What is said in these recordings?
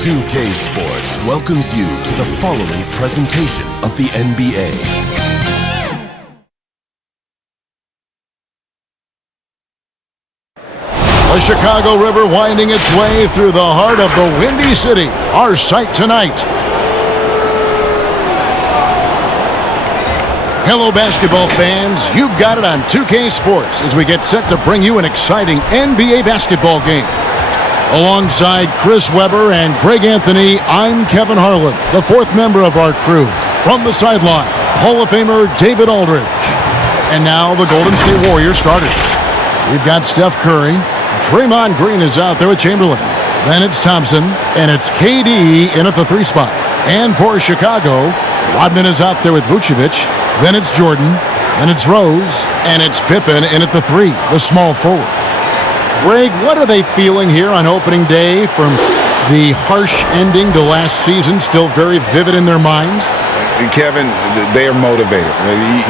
2K Sports welcomes you to the following presentation of the NBA. The Chicago River winding its way through the heart of the Windy City, our sight tonight. Hello, basketball fans. You've got it on 2K Sports as we get set to bring you an exciting NBA basketball game. Alongside Chris Webber and Greg Anthony, I'm Kevin Harlan, the fourth member of our crew. From the sideline, Hall of Famer David Aldridge. And now the Golden State Warriors starters. We've got Steph Curry. Draymond Green is out there with Chamberlain. Then it's Thompson, and it's KD in at the 3 spot. And for Chicago, Rodman is out there with Vucevic. Then it's Jordan. Then it's Rose. And it's Pippen in at the 3, the small forward. Greg, what are they feeling here on opening day from the harsh ending to last season, still very vivid in their minds? Kevin, they are motivated.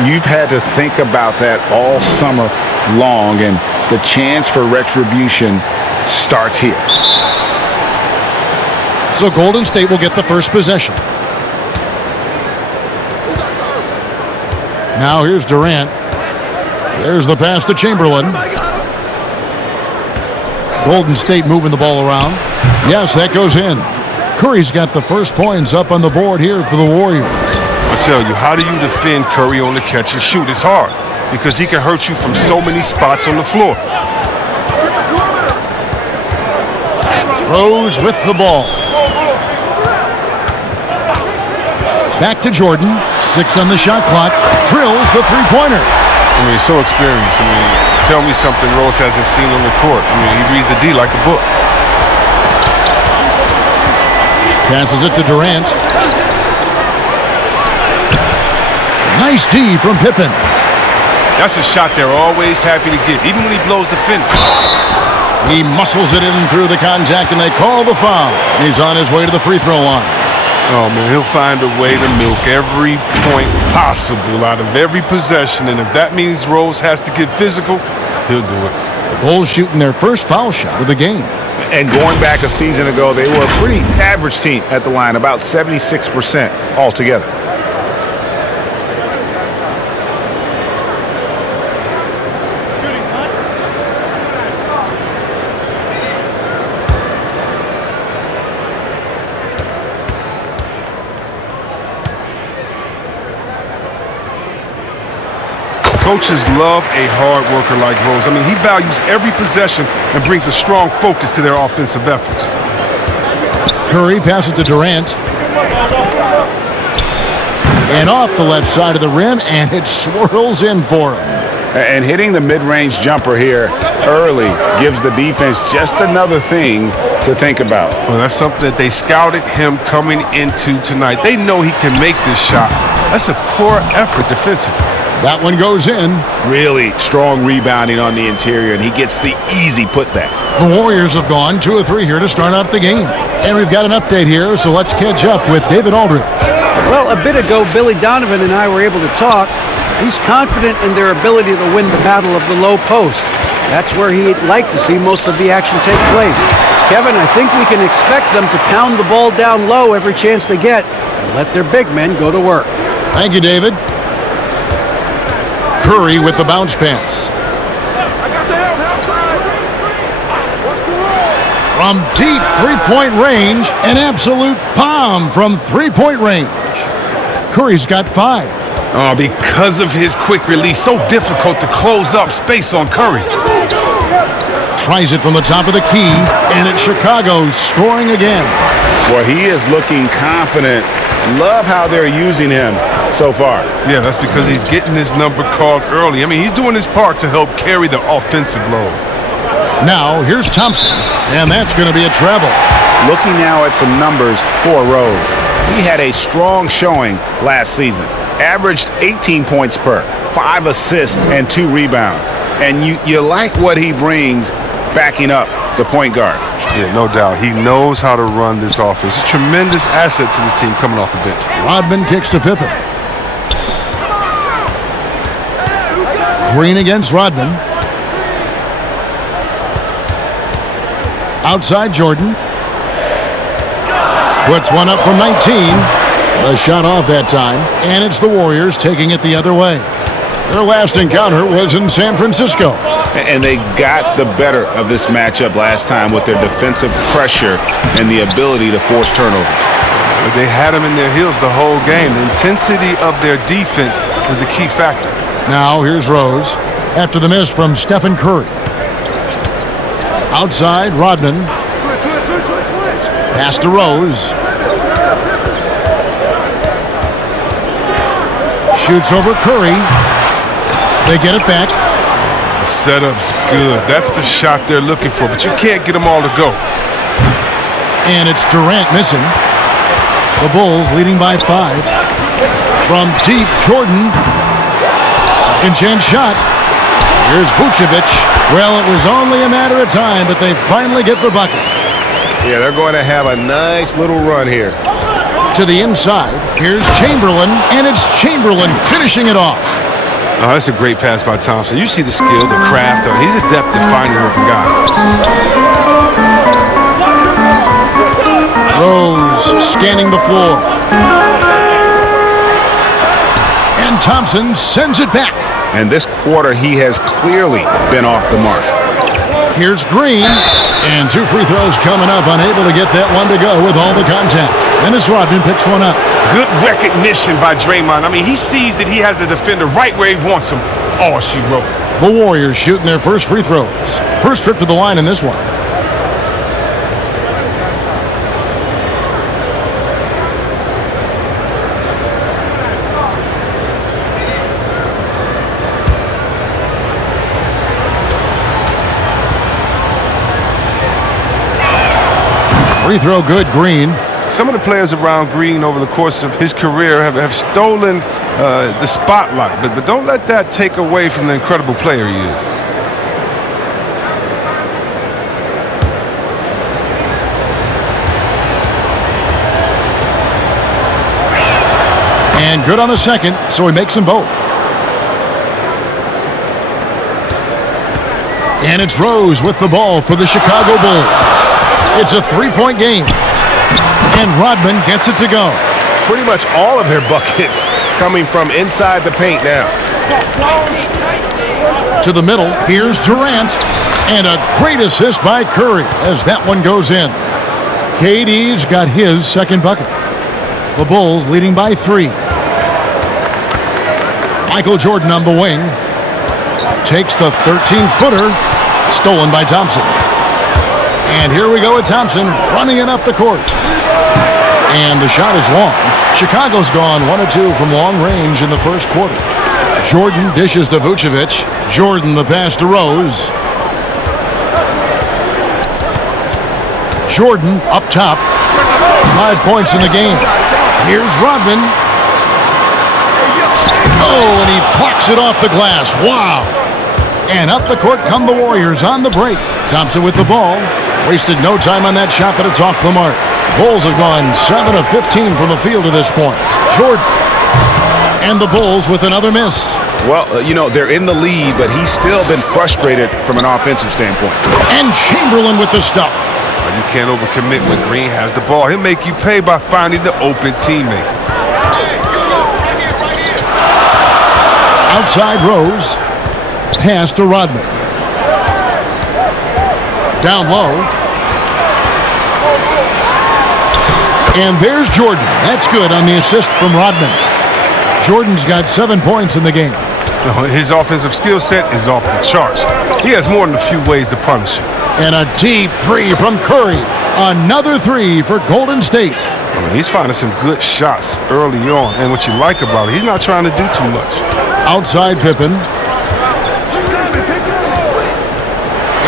You've had to think about that all summer long, and the chance for retribution starts here. So Golden State will get the first possession. Now here's Durant. There's the pass to Chamberlain. Golden State moving the ball around. Yes, that goes in. Curry's got the first points up on the board here for the Warriors. I tell you, how do you defend Curry on the catch and shoot? It's hard because he can hurt you from so many spots on the floor. Rose with the ball. Back to Jordan. 6 on the shot clock. Drills the three-pointer. I mean, so experienced. I mean, tell me something Rose hasn't seen on the court. I mean, he reads the D like a book. Passes it to Durant. Nice D from Pippen. That's a shot they're always happy to get, even when he blows the finish. He muscles it in through the contact, and they call the foul. He's on his way to the free throw line. Oh, man, he'll find a way to milk every point possible out of every possession, and if that means Rose has to get physical, he'll do it. The Bulls shooting their first foul shot of the game. And going back a season ago, they were a pretty average team at the line, about 76% altogether. Coaches love a hard worker like Rose. I mean, he values every possession and brings a strong focus to their offensive efforts. Curry passes to Durant. And off the left side of the rim, and it swirls in for him. And hitting the mid-range jumper here early gives the defense just another thing to think about. Well, that's something that they scouted him coming into tonight. They know he can make this shot. That's a poor effort defensively. That one goes in. Really strong rebounding on the interior, and he gets the easy putback. The Warriors have gone 2 of 3 here to start out the game. And we've got an update here, so let's catch up with David Aldridge. Well, a bit ago, Billy Donovan and I were able to talk. He's confident in their ability to win the battle of the low post. That's where he'd like to see most of the action take place. Kevin, I think we can expect them to pound the ball down low every chance they get and let their big men go to work. Thank you, David. Curry with the bounce pass. From deep three-point range, an absolute bomb from three-point range. Curry's got 5. Oh, because of his quick release, so difficult to close up space on Curry. Tries it from the top of the key, and it's Chicago scoring again. Well, he is looking confident. Love how they're using him so far. Yeah, that's because he's getting his number called early. I mean, he's doing his part to help carry the offensive load. Now, here's Thompson, and that's going to be a travel. Looking now at some numbers for Rose. He had a strong showing last season. Averaged 18 points per, 5 assists, and 2 rebounds. And you like what he brings backing up the point guard. Yeah, no doubt. He knows how to run this offense. He's a tremendous asset to this team coming off the bench. Rodman kicks to Pippen. Green against Rodman. Outside Jordan. Puts one up from 19. A shot off that time. And it's the Warriors taking it the other way. Their last encounter was in San Francisco. And they got the better of this matchup last time with their defensive pressure and the ability to force turnover. They had them in their heels the whole game. The intensity of their defense was the key factor. Now here's Rose after the miss from Stephen Curry. Outside, Rodman. Pass to Rose. Shoots over Curry. They get it back. The setup's good. That's the shot they're looking for, but you can't get them all to go. And it's Durant missing. The Bulls leading by 5. From deep, Jordan. Second chance shot. Here's Vucevic. Well, it was only a matter of time, but they finally get the bucket. Yeah, they're going to have a nice little run here. To the inside, here's Chamberlain, and it's Chamberlain finishing it off. Oh, that's a great pass by Thompson. You see the skill, the craft. He's adept at finding open guys. Rose scanning the floor. And Thompson sends it back. And this quarter, he has clearly been off the mark. Here's Green, and 2 free throws coming up, unable to get that one to go with all the contact. Dennis Rodman picks one up. Good recognition by Draymond. I mean, he sees that he has the defender right where he wants him. Oh, she wrote. The Warriors shooting their first free throws. First trip to the line in this one. Free throw good, Green. Some of the players around Green over the course of his career have stolen the spotlight, but don't let that take away from the incredible player he is. And good on the second, so he makes them both. And it's Rose with the ball for the Chicago Bulls. It's a 3-point game. And Rodman gets it to go. Pretty much all of their buckets coming from inside the paint now. To the middle, here's Durant. And a great assist by Curry as that one goes in. KD's got his second bucket. The Bulls leading by 3. Michael Jordan on the wing. Takes the 13-footer. Stolen by Thompson. And here we go with Thompson running it up the court. And the shot is long. Chicago's gone 1 of 2 from long range in the first quarter. Jordan dishes to Vucevic. Jordan the pass to Rose. Jordan up top. 5 points in the game. Here's Rodman. Oh, and he plucks it off the glass. Wow. And up the court come the Warriors on the break. Thompson with the ball. Wasted no time on that shot, but it's off the mark. Bulls have gone 7 of 15 from the field to this point. Jordan. And the Bulls with another miss. Well, they're in the lead, but he's still been frustrated from an offensive standpoint. And Chamberlain with the stuff. You can't overcommit when Green has the ball. He'll make you pay by finding the open teammate. Outside Rose. Pass to Rodman. Down low. And there's Jordan. That's good on the assist from Rodman. Jordan's got 7 points in the game. His offensive skill set is off the charts. He has more than a few ways to punish you. And a deep 3 from Curry. Another 3 for Golden State. I mean, he's finding some good shots early on. And what you like about it, he's not trying to do too much. Outside Pippen.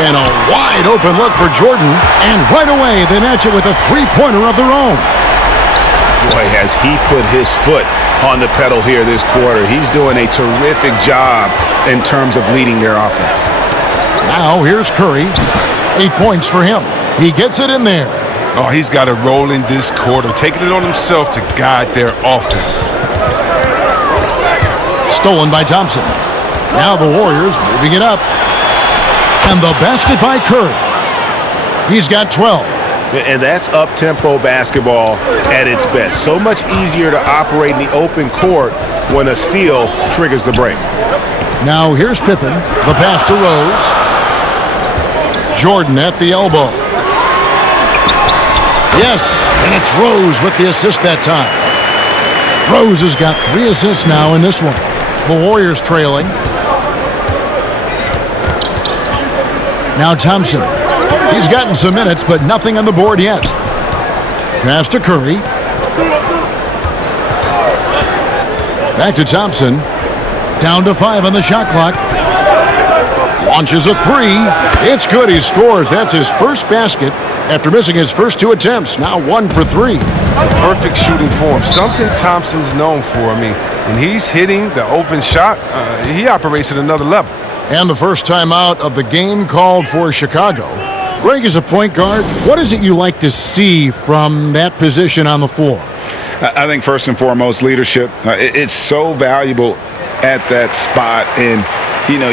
And a wide open look for Jordan. And right away, they match it with a 3-pointer of their own. Boy, has he put his foot on the pedal here this quarter. He's doing a terrific job in terms of leading their offense. Now here's Curry. 8 points for him. He gets it in there. Oh, he's got a role in this quarter, taking it on himself to guide their offense. Stolen by Thompson. Now the Warriors moving it up. And the basket by Curry. He's got 12. And that's up-tempo basketball at its best. So much easier to operate in the open court when a steal triggers the break. Now here's Pippen. The pass to Rose. Jordan at the elbow. Yes, and it's Rose with the assist that time. Rose has got 3 assists now in this one. The Warriors trailing. Now Thompson. He's gotten some minutes, but nothing on the board yet. Pass to Curry. Back to Thompson. Down to 5 on the shot clock. Launches a 3. It's good. He scores. That's his first basket after missing his first 2 attempts. Now 1 for 3. Perfect shooting form. Something Thompson's known for. I mean, when he's hitting the open shot, he operates at another level. And the first time out of the game called for Chicago. Greg is a point guard. What is it you like to see from that position on the floor? I think first and foremost, leadership. It's so valuable at that spot. And, you know,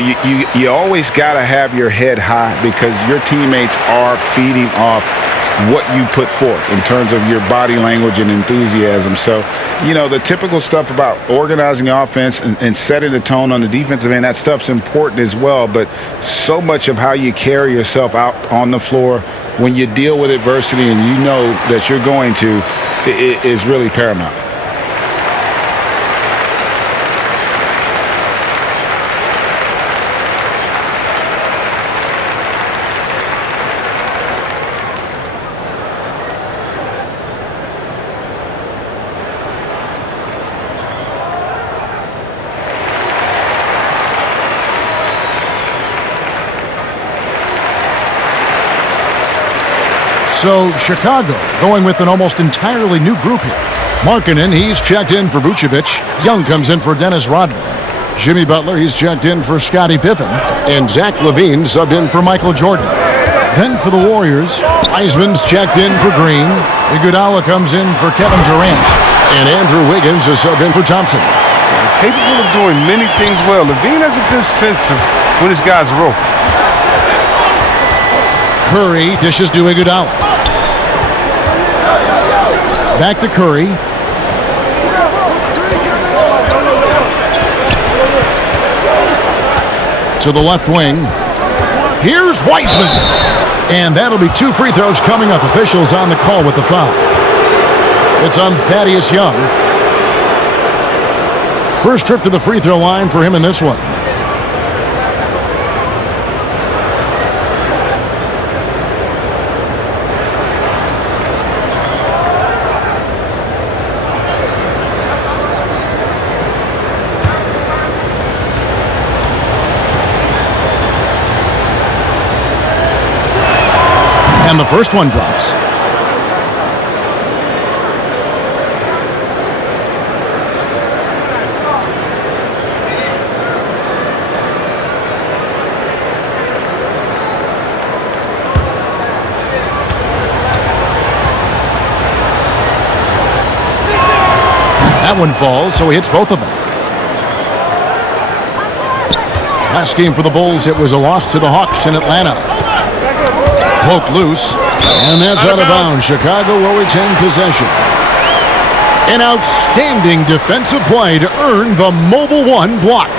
you always got to have your head high because your teammates are feeding off what you put forth in terms of your body language and enthusiasm. So, you know, the typical stuff about organizing the offense and setting the tone on the defensive end, that stuff's important as well. But so much of how you carry yourself out on the floor when you deal with adversity and you know that you're going to is really paramount. So Chicago going with an almost entirely new group here. Markkanen, he's checked in for Vucevic. Young comes in for Dennis Rodman. Jimmy Butler, he's checked in for Scottie Pippen. And Zach LaVine subbed in for Michael Jordan. Then for the Warriors, Wiseman's checked in for Green. Iguodala comes in for Kevin Durant. And Andrew Wiggins is subbed in for Thompson. Capable of doing many things well. LaVine has a good sense of when his guys are open. Curry dishes to Iguodala. Back to Curry. To the left wing. Here's Wiseman. And that'll be 2 free throws coming up. Officials on the call with the foul. It's on Thaddeus Young. First trip to the free throw line for him in this one. And the first one drops. That one falls, so he hits both of them. Last game for the Bulls, it was a loss to the Hawks in Atlanta. Poked loose, and that's out of bounds. Chicago will retain possession. An outstanding defensive play to earn the Mobile One block.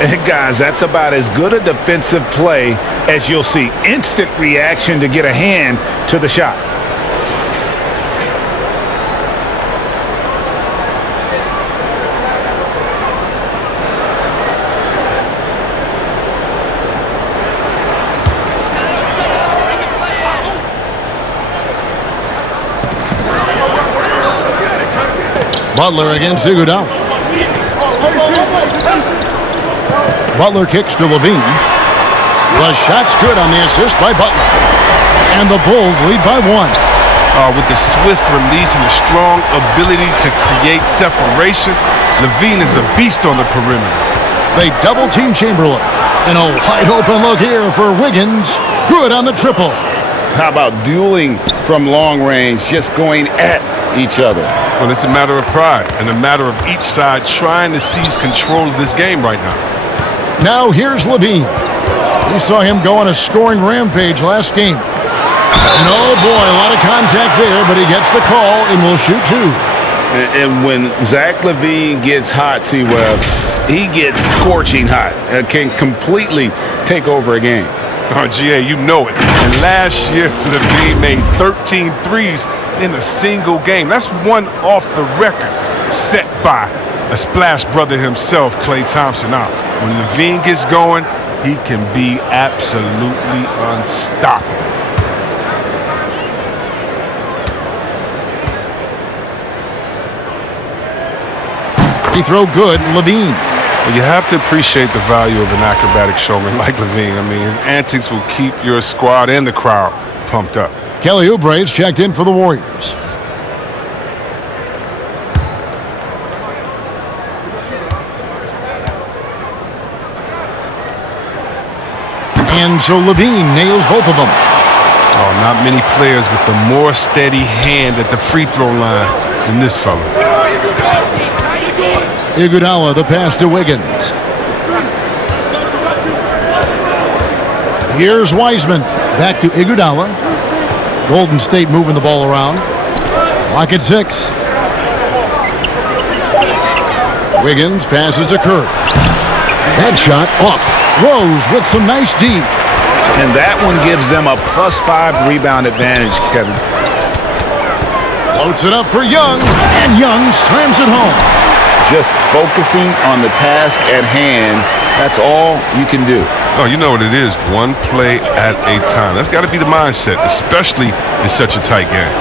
And guys, that's about as good a defensive play as you'll see. Instant reaction to get a hand to the shot. Butler against Iguodala. Butler kicks to LaVine. The shot's good on the assist by Butler. And the Bulls lead by 1. With the swift release and the strong ability to create separation, LaVine is a beast on the perimeter. They double-team Chamberlain. And a wide-open look here for Wiggins. Good on the triple. How about dueling from long range, just going at each other? Well, it's a matter of pride and a matter of each side trying to seize control of this game right now. Now here's LaVine. We saw him go on a scoring rampage last game. And oh boy, a lot of contact there, but he gets the call and will shoot two. And when Zach LaVine gets hot, C-Web, he gets scorching hot. Can completely take over a game. Oh, GA, you know it. And last year, LaVine made 13 threes in a single game. That's one off the record set by a splash brother himself, Klay Thompson. Now, when LaVine gets going, he can be absolutely unstoppable. Free throw good, LaVine. Well, you have to appreciate the value of an acrobatic showman like LaVine. I mean, his antics will keep your squad and the crowd pumped up. Kelly Oubre's checked in for the Warriors. And so LaVine nails both of them. Oh, not many players with a more steady hand at the free throw line than this fella. Iguodala, the pass to Wiggins. Here's Wiseman. Back to Iguodala. Golden State moving the ball around. Clock at 6. Wiggins passes to Kerr. That shot off. Rose with some nice D. And that one gives them a +5 rebound advantage, Kevin. Floats it up for Young, and Young slams it home. Just focusing on the task at hand, that's all you can do. Oh, you know what it is. One play at a time. That's got to be the mindset, especially in such a tight game.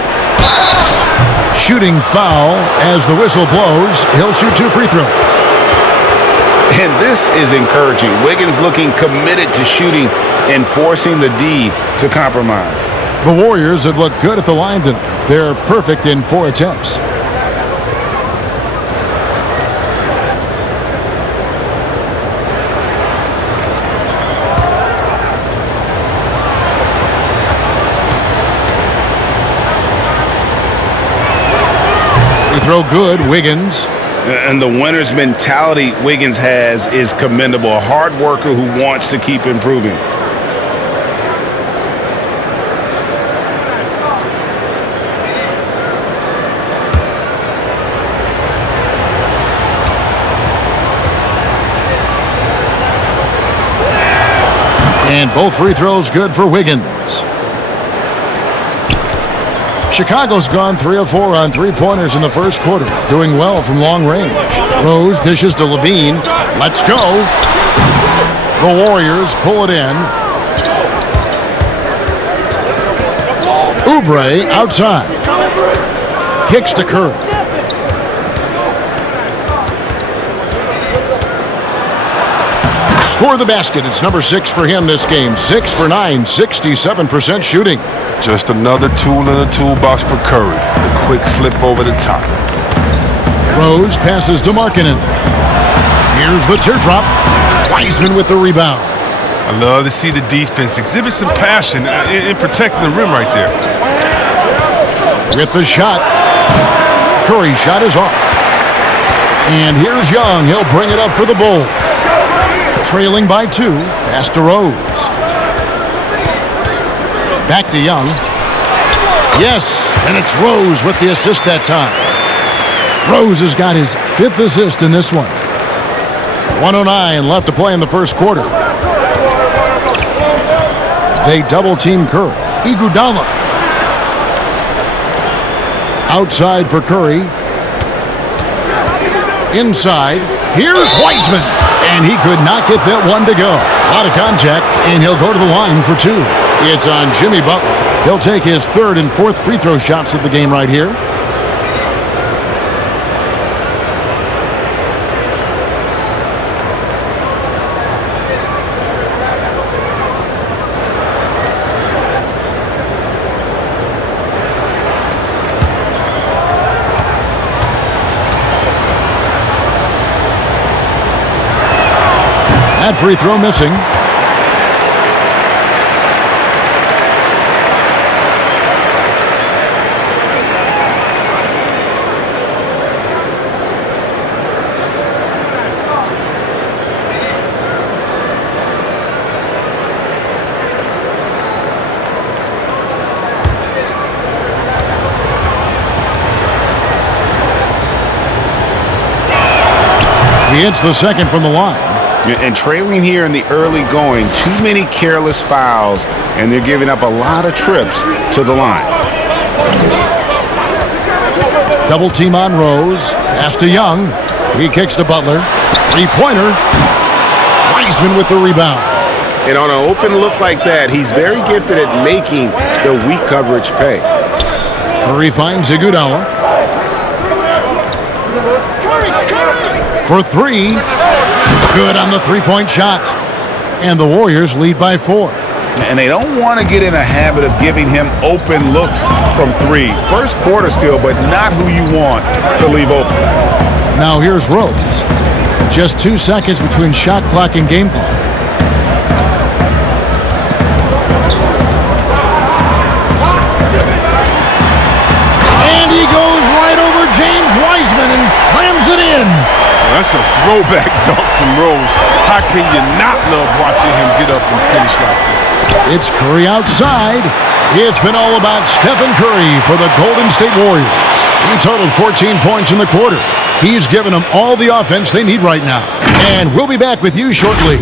Shooting foul as the whistle blows. He'll shoot 2 free throws. And this is encouraging. Wiggins looking committed to shooting and forcing the D to compromise. The Warriors have looked good at the line tonight. They're perfect in 4 attempts. Free throw good, Wiggins. And the winner's mentality Wiggins has is commendable. A hard worker who wants to keep improving. And both free throws good for Wiggins. Chicago's gone 3 of 4 on 3-pointers in the first quarter, doing well from long range. Rose dishes to LaVine. Let's go. The Warriors pull it in. Oubre outside. Kicks to Curry. Score the basket. It's number 6 for him this game. 6 for 9, 67% shooting. Just another tool in the toolbox for Curry. The quick flip over the top. Rose passes to Markkanen. Here's the teardrop. Wiseman with the rebound. I love to see the defense exhibit some passion in protecting the rim right there. With the shot. Curry's shot is off. And here's Young. He'll bring it up for the Bulls. Trailing by 2. Pass to Rose. Back to Young. Yes, and it's Rose with the assist that time. Rose has got his 5th assist in this one. 1:09 left to play in the first quarter. They double-team Curry. Iguodala. Outside for Curry. Inside. Here's Wiseman. And he could not get that one to go. A lot of contact, and he'll go to the line for 2. It's on Jimmy Butler. He'll take his 3rd and 4th free throw shots of the game right here. That free throw missing. He hits the second from the line. And trailing here in the early going, too many careless fouls, and they're giving up a lot of trips to the line. Double team on Rose. Pass to Young. He kicks to Butler. Three-pointer. Wiseman with the rebound. And on an open look like that, he's very gifted at making the weak coverage pay. Curry finds Iguodala. For three. Good on the three-point shot. And the Warriors lead by 4. And they don't want to get in a habit of giving him open looks from three. First quarter still, but not who you want to leave open. Now here's Rose. Just 2 seconds between shot clock and game clock. And he goes right over James Wiseman and slams it in. That's a throwback dunk from Rose. How can you not love watching him get up and finish like this? It's Curry outside. It's been all about Stephen Curry for the Golden State Warriors. He totaled 14 points in the quarter. He's given them all the offense they need right now. And we'll be back with you shortly.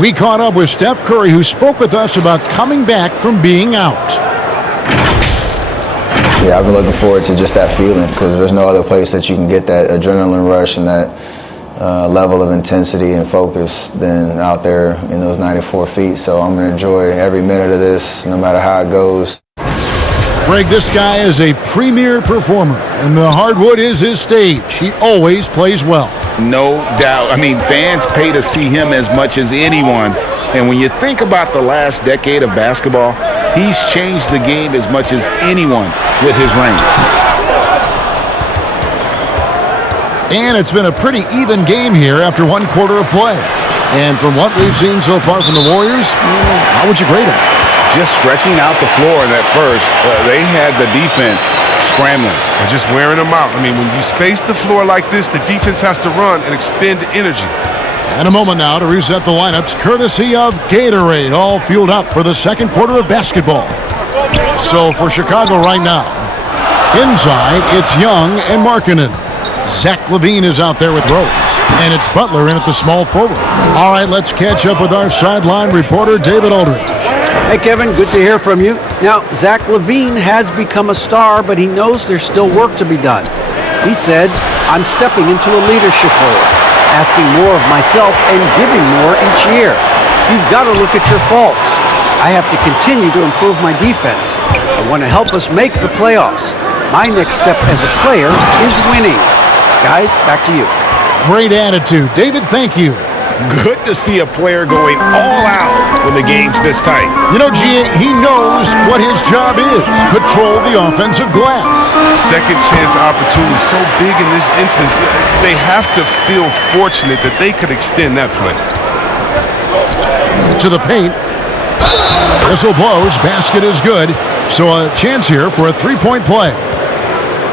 We caught up with Steph Curry, who spoke with us about coming back from being out. Yeah, I've been looking forward to just that feeling because there's no other place that you can get that adrenaline rush and that level of intensity and focus than out there in those 94 feet. So I'm going to enjoy every minute of this, no matter how it goes. Greg, this guy is a premier performer, and the hardwood is his stage. He always plays well. No doubt. I mean, fans pay to see him as much as anyone. And when you think about the last decade of basketball, he's changed the game as much as anyone with his range. And it's been a pretty even game here after 1 quarter of play. And from what we've seen so far from the Warriors, how would you grade them? Just stretching out the floor in that first, they had the defense scrambling. And just wearing them out. I mean, when you space the floor like this, the defense has to run and expend energy. And a moment now to reset the lineups, courtesy of Gatorade, all fueled up for the second quarter of basketball. So for Chicago right now, inside, it's Young and Markkanen. Zach LaVine is out there with Rose, and it's Butler in at the small forward. All right, let's catch up with our sideline reporter, David Aldridge. Hey, Kevin, good to hear from you. Now, Zach LaVine has become a star, but he knows there's still work to be done. He said, I'm stepping into a leadership role, asking more of myself and giving more each year. You've got to look at your faults. I have to continue to improve my defense. I want to help us make the playoffs. My next step as a player is winning. Guys, back to you. Great attitude. David, thank you. Good to see a player going all out when the game's this tight. You know, G, he knows what his job is. Control the offensive glass. Second chance opportunity so big in this instance. They have to feel fortunate that they could extend that play. To the paint. Whistle blows. Basket is good. So a chance here for a three-point play.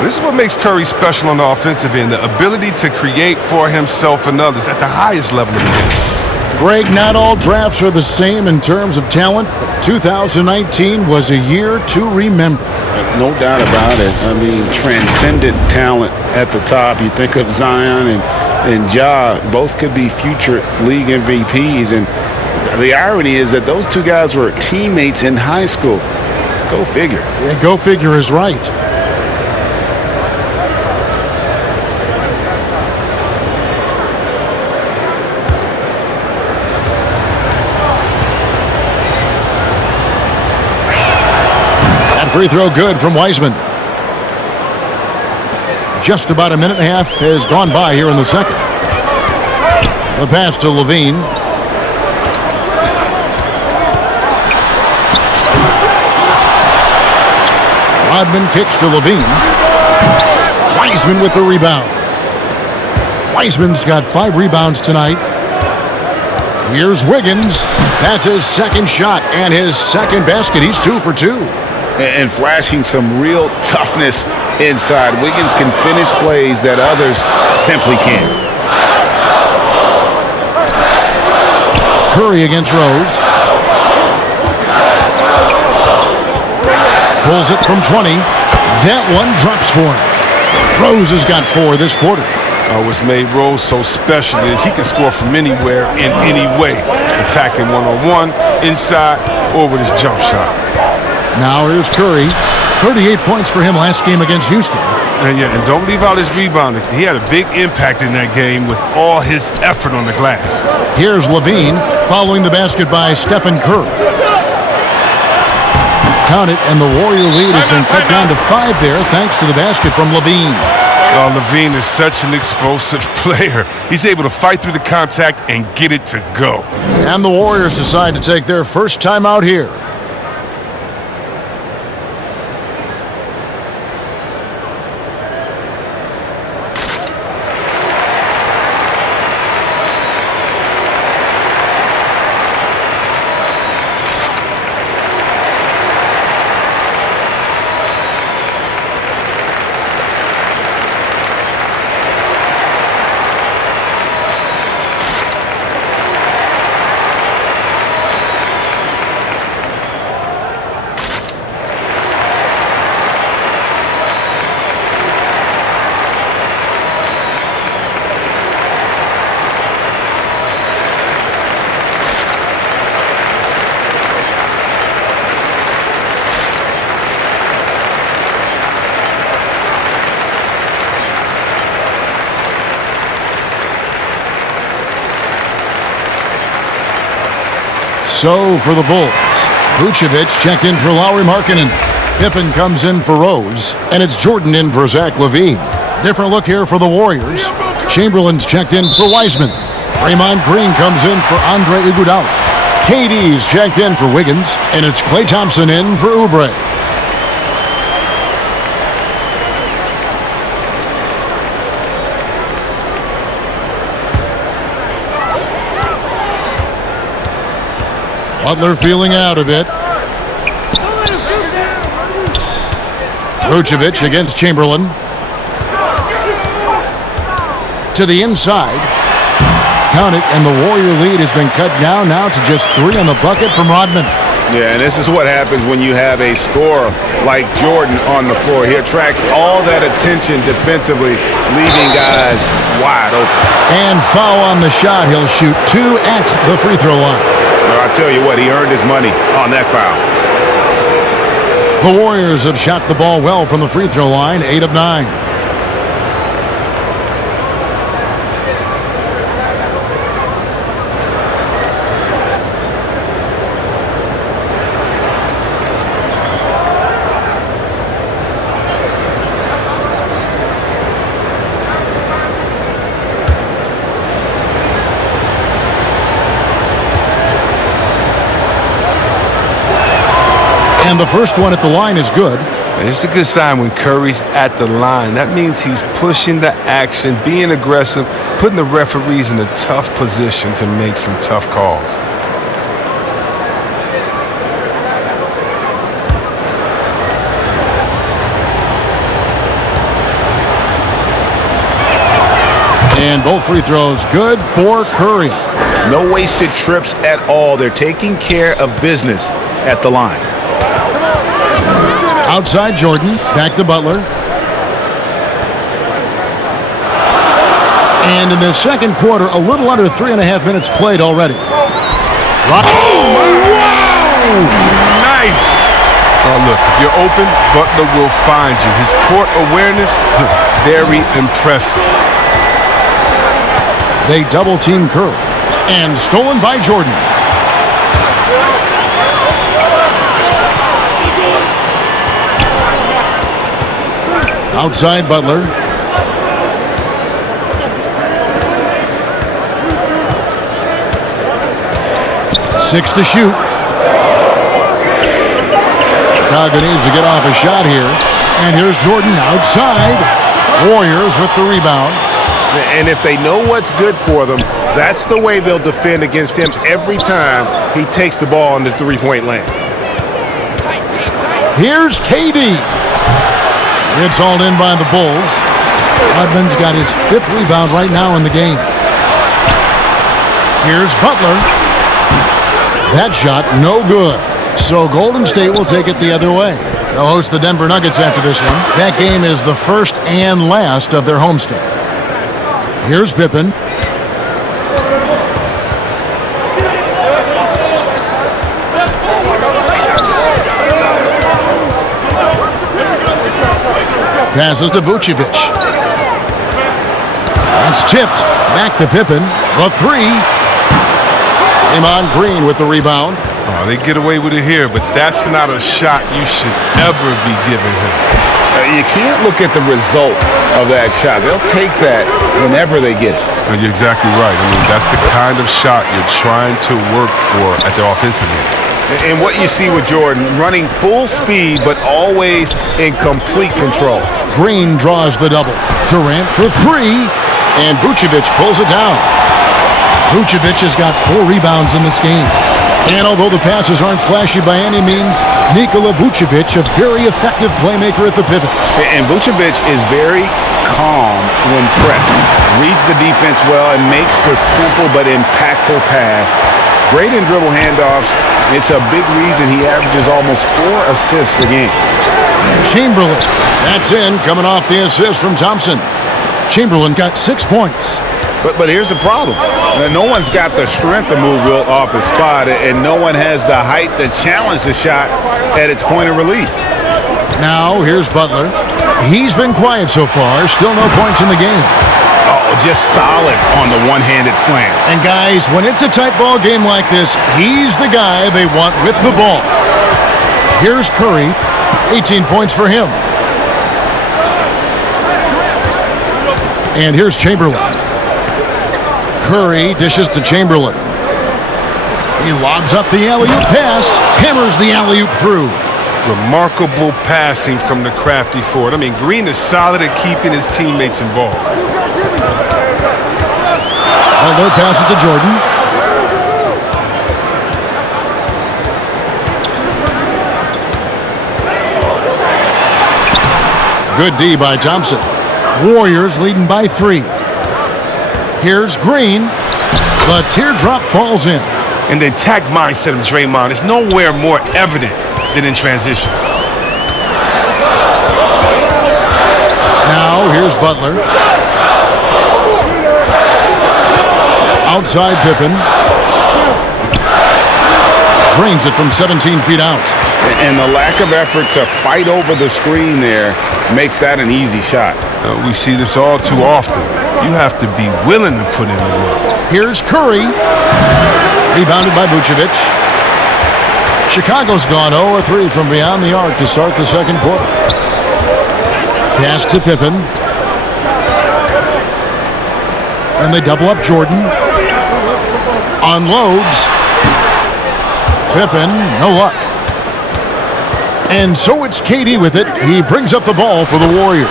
This is what makes Curry special on the offensive end, the ability to create for himself and others at the highest level of the game. Greg, not all drafts are the same in terms of talent, but 2019 was a year to remember. No doubt about it. I mean, transcendent talent at the top. You think of Zion and Ja, both could be future league MVPs. And the irony is that those two guys were teammates in high school. Go figure. Yeah, go figure is right. Free throw good from Wiseman. Just about a minute and a half has gone by here in the second. The pass to LaVine. Rodman kicks to LaVine. Wiseman with the rebound. Wiseman's got 5 rebounds tonight. Here's Wiggins. That's his second shot and his second basket. He's 2 for 2. And flashing some real toughness inside. Wiggins can finish plays that others simply can't. Curry against Rose. Pulls it from 20. That one drops for him. Rose has got 4 this quarter. What's made Rose so special is he can score from anywhere in any way, attacking one-on-one, inside, or with his jump shot. Now here's Curry. 38 points for him last game against Houston. And don't leave out his rebounding. He had a big impact in that game with all his effort on the glass. Here's Levine following the basket by Stephen Curry. Count it, and the Warrior lead has been cut down to 5 there thanks to the basket from Levine. Oh, Levine is such an explosive player. He's able to fight through the contact and get it to go. And the Warriors decide to take their first time out here. So for the Bulls, Vucevic checked in for Lauri Markkanen. Pippen comes in for Rose, and it's Jordan in for Zach LaVine. Different look here for the Warriors. Chamberlain's checked in for Wiseman. Draymond Green comes in for Andre Iguodala. KD's checked in for Wiggins, and it's Klay Thompson in for Oubre. Butler feeling out a bit. Vucevic against Chamberlain. To the inside. Count it, and the Warrior lead has been cut down now to just 3 on the bucket from Rodman. Yeah, and this is what happens when you have a scorer like Jordan on the floor. He attracts all that attention defensively, leaving guys wide open. And foul on the shot. He'll shoot 2 at the free throw line. I'll tell you what, he earned his money on that foul. The Warriors have shot the ball well from the free throw line, 8 of 9. And the first one at the line is good. It's a good sign when Curry's at the line. That means he's pushing the action, being aggressive, putting the referees in a tough position to make some tough calls. And both free throws good for Curry. No wasted trips at all. They're taking care of business at the line. Outside Jordan, back to Butler. And in the second quarter, a little under 3.5 minutes played already. Wow! Nice! Oh, look, if you're open, Butler will find you. His court awareness, very impressive. They double-team Curry. And stolen by Jordan. Outside Butler. Six to shoot. Chicago needs to get off a shot here. And here's Jordan outside. Warriors with the rebound. And if they know what's good for them, That's the way they'll defend against him every time he takes the ball in the three-point lane. Here's KD. It's hauled in by the Bulls. Rodman's got his 5th rebound right now in the game. Here's Butler. That shot, no good. So Golden State will take it the other way. They'll host the Denver Nuggets after this one. That game is the first and last of their homestand. Here's Pippen. Passes to Vucevic. That's tipped. Back to Pippen. The three. Draymond Green with the rebound. Oh, they get away with it here, but that's not a shot you should ever be giving him. You can't look at the result of that shot. They'll take that whenever they get it. Well, you're exactly right. I mean, that's the kind of shot you're trying to work for at the offensive end. And what you see with Jordan, running full speed, but always in complete control. Green draws the double. Durant for three, and Vucevic pulls it down. Vucevic has got 4 rebounds in this game. And although the passes aren't flashy by any means, Nikola Vucevic, a very effective playmaker at the pivot. And Vucevic is very calm when pressed. Reads the defense well and makes the simple but impactful pass. Great in dribble handoffs. It's a big reason he averages almost 4 assists a game. Chamberlain. That's in, coming off the assist from Thompson. Chamberlain got 6 points. But here's the problem. No one's got the strength to move Wilt off his spot, and no one has the height to challenge the shot at its point of release. Now, here's Butler. He's been quiet so far. Still no points in the game. Oh, just solid on the one-handed slam. And guys, when it's a tight ball game like this, he's the guy they want with the ball. Here's Curry. 18 points for him. And here's Chamberlain. Curry dishes to Chamberlain. He lobs up the alley-oop pass, hammers the alley-oop through. Remarkable passing from the crafty forward. I mean, Green is solid at keeping his teammates involved. Butler passes to Jordan. Good D by Thompson. Warriors leading by 3. Here's Green. The teardrop falls in. And the attack mindset of Draymond is nowhere more evident than in transition. Now here's Butler. Outside Pippen. Drains it from 17 feet out. And the lack of effort to fight over the screen there makes that an easy shot. We see this all too often. You have to be willing to put in the work. Here's Curry. Rebounded by Vucevic. Chicago's gone 0-3 from beyond the arc to start the second quarter. Pass to Pippen. And they double up Jordan. Unloads. Pippen, no luck. And so it's KD with it. He brings up the ball for the Warriors.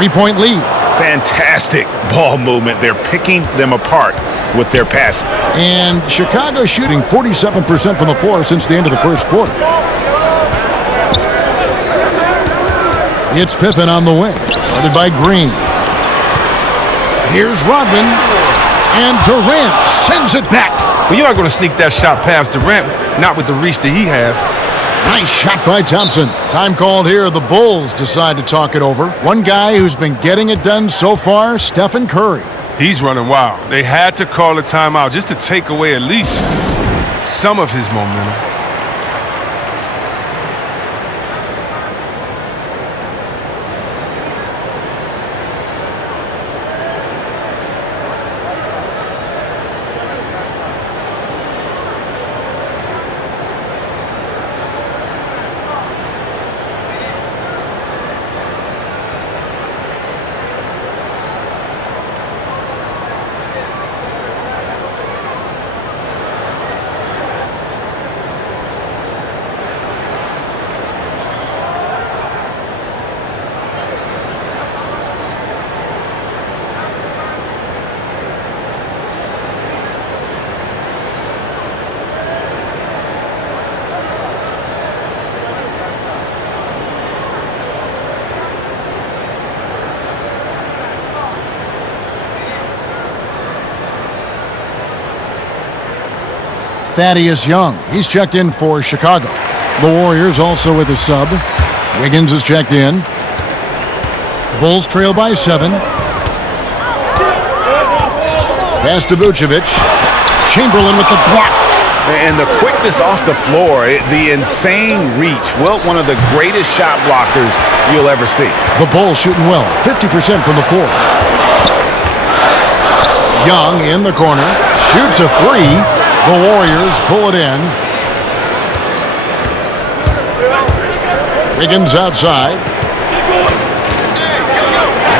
3-point lead. Fantastic ball movement. They're picking them apart with their passing. And Chicago shooting 47% from the floor since the end of the first quarter. It's Pippen on the wing, guarded by Green. Here's Rodman, and Durant sends it back. Well, you're not going to sneak that shot past Durant, not with the reach that he has. Nice shot by Thompson. Time called here. The Bulls decide to talk it over. One guy who's been getting it done so far, Stephen Curry. He's running wild. They had to call a timeout just to take away at least some of his momentum. Thaddeus Young. He's checked in for Chicago. The Warriors also with a sub. Wiggins is checked in. Bulls trail by 7. Pass to Vucevic. Chamberlain with the block. And the quickness off the floor, the insane reach. Well, one of the greatest shot blockers you'll ever see. The Bulls shooting well, 50% from the floor. Young in the corner, shoots a 3. The Warriors pull it in. Wiggins outside.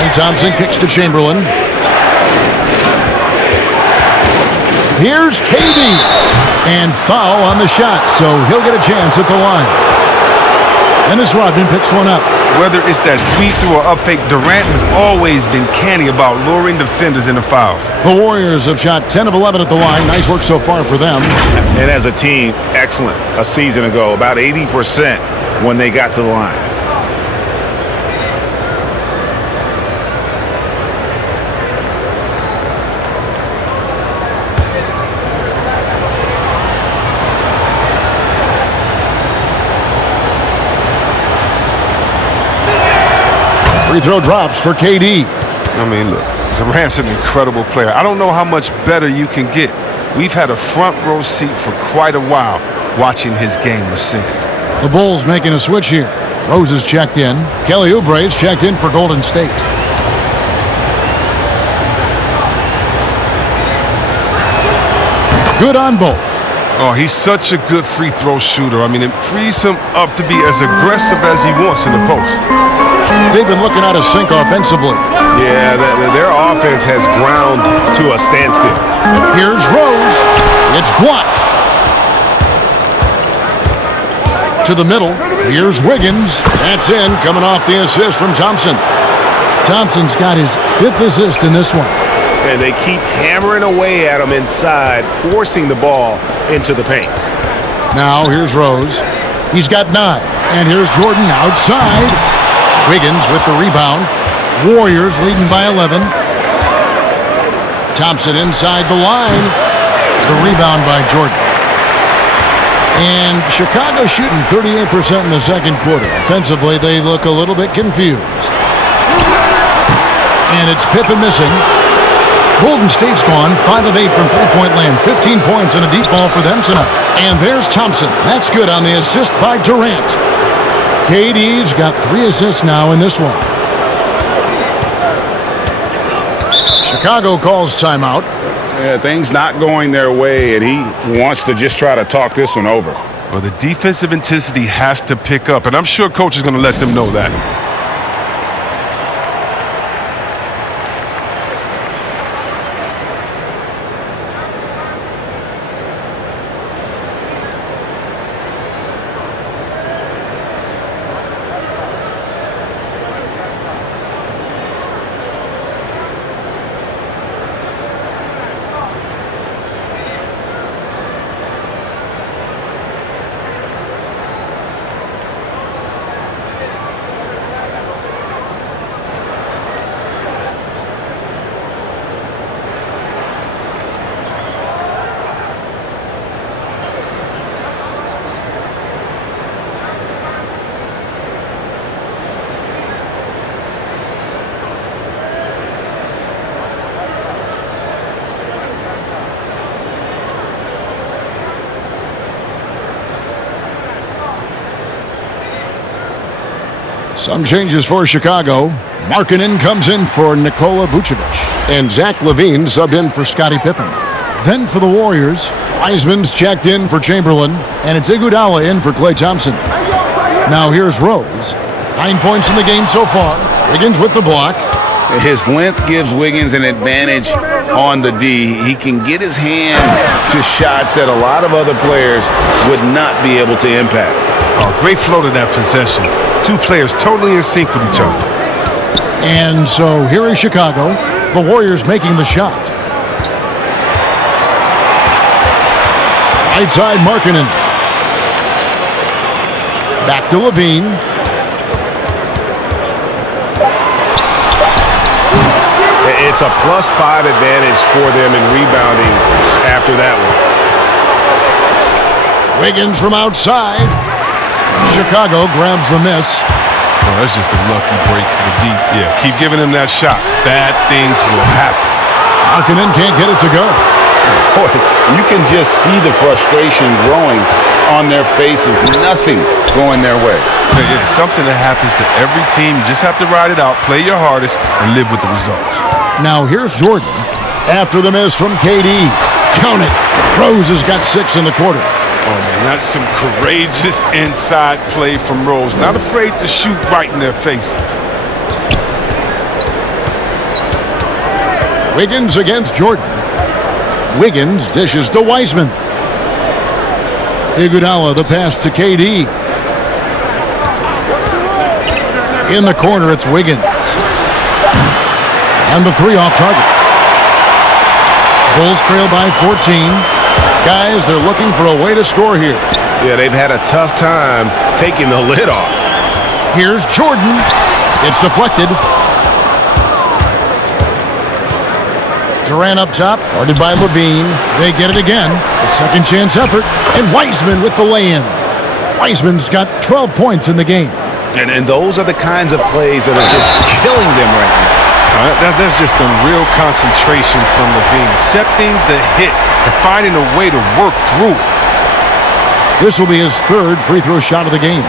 And Thompson kicks to Chamberlain. Here's KD. And foul on the shot, so he'll get a chance at the line. Dennis Rodman picks one up. Whether it's that sweep through or up fake, Durant has always been canny about luring defenders into fouls. The Warriors have shot 10 of 11 at the line. Nice work so far for them. And as a team, excellent. A season ago, about 80% when they got to the line. Free throw drops for KD. I mean, look, Durant's an incredible player. I don't know how much better you can get. We've had a front row seat for quite a while watching his game ascend. The Bulls making a switch here. Rose is checked in. Kelly Oubre is checked in for Golden State. Good on both. Oh, he's such a good free throw shooter. I mean, it frees him up to be as aggressive as he wants in the post. They've been looking out of sync offensively. Yeah, their offense has ground to a standstill. Here's Rose. It's blocked. To the middle. Here's Wiggins. That's in, coming off the assist from Thompson. Thompson's got his 5th assist in this one. And they keep hammering away at him inside, forcing the ball into the paint. Now here's Rose. He's got 9. And here's Jordan outside. Wiggins with the rebound. Warriors leading by 11. Thompson inside the line. The rebound by Jordan. And Chicago shooting 38% in the second quarter. Offensively, they look a little bit confused. And it's Pippen missing. Golden State's gone 5 of 8 from three-point land. 15 points and a deep ball for them tonight. And there's Thompson. That's good on the assist by Durant. KD's got 3 assists now in this one. Chicago calls timeout. Yeah, things not going their way, and he wants to just try to talk this one over. Well, the defensive intensity has to pick up, and I'm sure coach is going to let them know that. Some changes for Chicago. Markkanen comes in for Nikola Vucevic. And Zach LaVine subbed in for Scottie Pippen. Then for the Warriors, Wiseman's checked in for Chamberlain. And it's Iguodala in for Klay Thompson. Now here's Rose. 9 points in the game so far. Wiggins with the block. His length gives Wiggins an advantage on the D. He can get his hand to shots that a lot of other players would not be able to impact. Oh, great flow to that possession. 2 players totally in sync with each other. And so here is Chicago. The Warriors making the shot. Right side, Markkanen. Back to LaVine. It's a +5 advantage for them in rebounding after that one. Wiggins from outside. Chicago grabs the miss. Oh, that's just a lucky break for the deep. Yeah, keep giving him that shot. Bad things will happen. Markkanen can't get it to go. Boy, you can just see the frustration growing on their faces. Nothing going their way. It's something that happens to every team. You just have to ride it out, play your hardest, and live with the results. Now here's Jordan. After the miss from KD. Count it. Rose has got 6 in the quarter. Oh, man, that's some courageous inside play from Rose. Not afraid to shoot right in their faces. Wiggins against Jordan. Wiggins dishes to Wiseman. Iguodala the pass to KD. In the corner, it's Wiggins. And the 3 off target. Bulls trail by 14. Guys, they're looking for a way to score here. Yeah, they've had a tough time taking the lid off. Here's Jordan. It's deflected. Durant up top, guarded by Levine. They get it again. A second chance effort. And Wiseman with the lay-in. Wiseman's got 12 points in the game. And those are the kinds of plays that are just killing them right now. That's just a real concentration from Levine. Accepting the hit and finding a way to work through it. This will be his 3rd free throw shot of the game.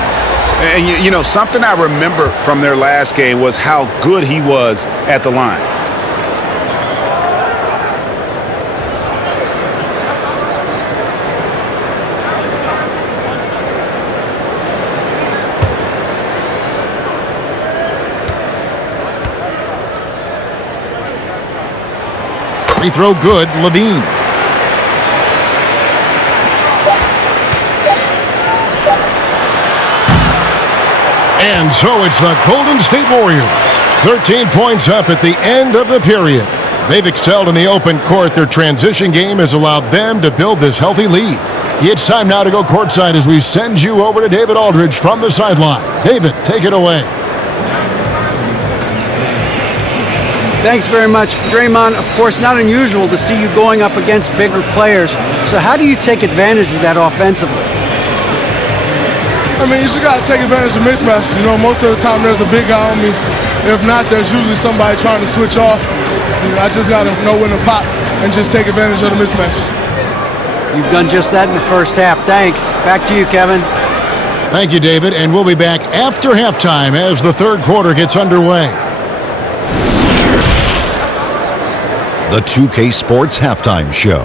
And you know, something I remember from their last game was how good he was at the line. Free throw good, Levine. And so it's the Golden State Warriors. 13 points up at the end of the period. They've excelled in the open court. Their transition game has allowed them to build this healthy lead. It's time now to go courtside as we send you over to David Aldridge from the sideline. David, take it away. Thanks very much, Draymond. Of course, not unusual to see you going up against bigger players. So how do you take advantage of that offensively? I mean, you just got to take advantage of mismatches. You know, most of the time there's a big guy on me. If not, there's usually somebody trying to switch off. You know, I just got to know when to pop and just take advantage of the mismatches. You've done just that in the first half. Thanks. Back to you, Kevin. Thank you, David. And we'll be back after halftime as the 3rd quarter gets underway. The 2K Sports Halftime Show.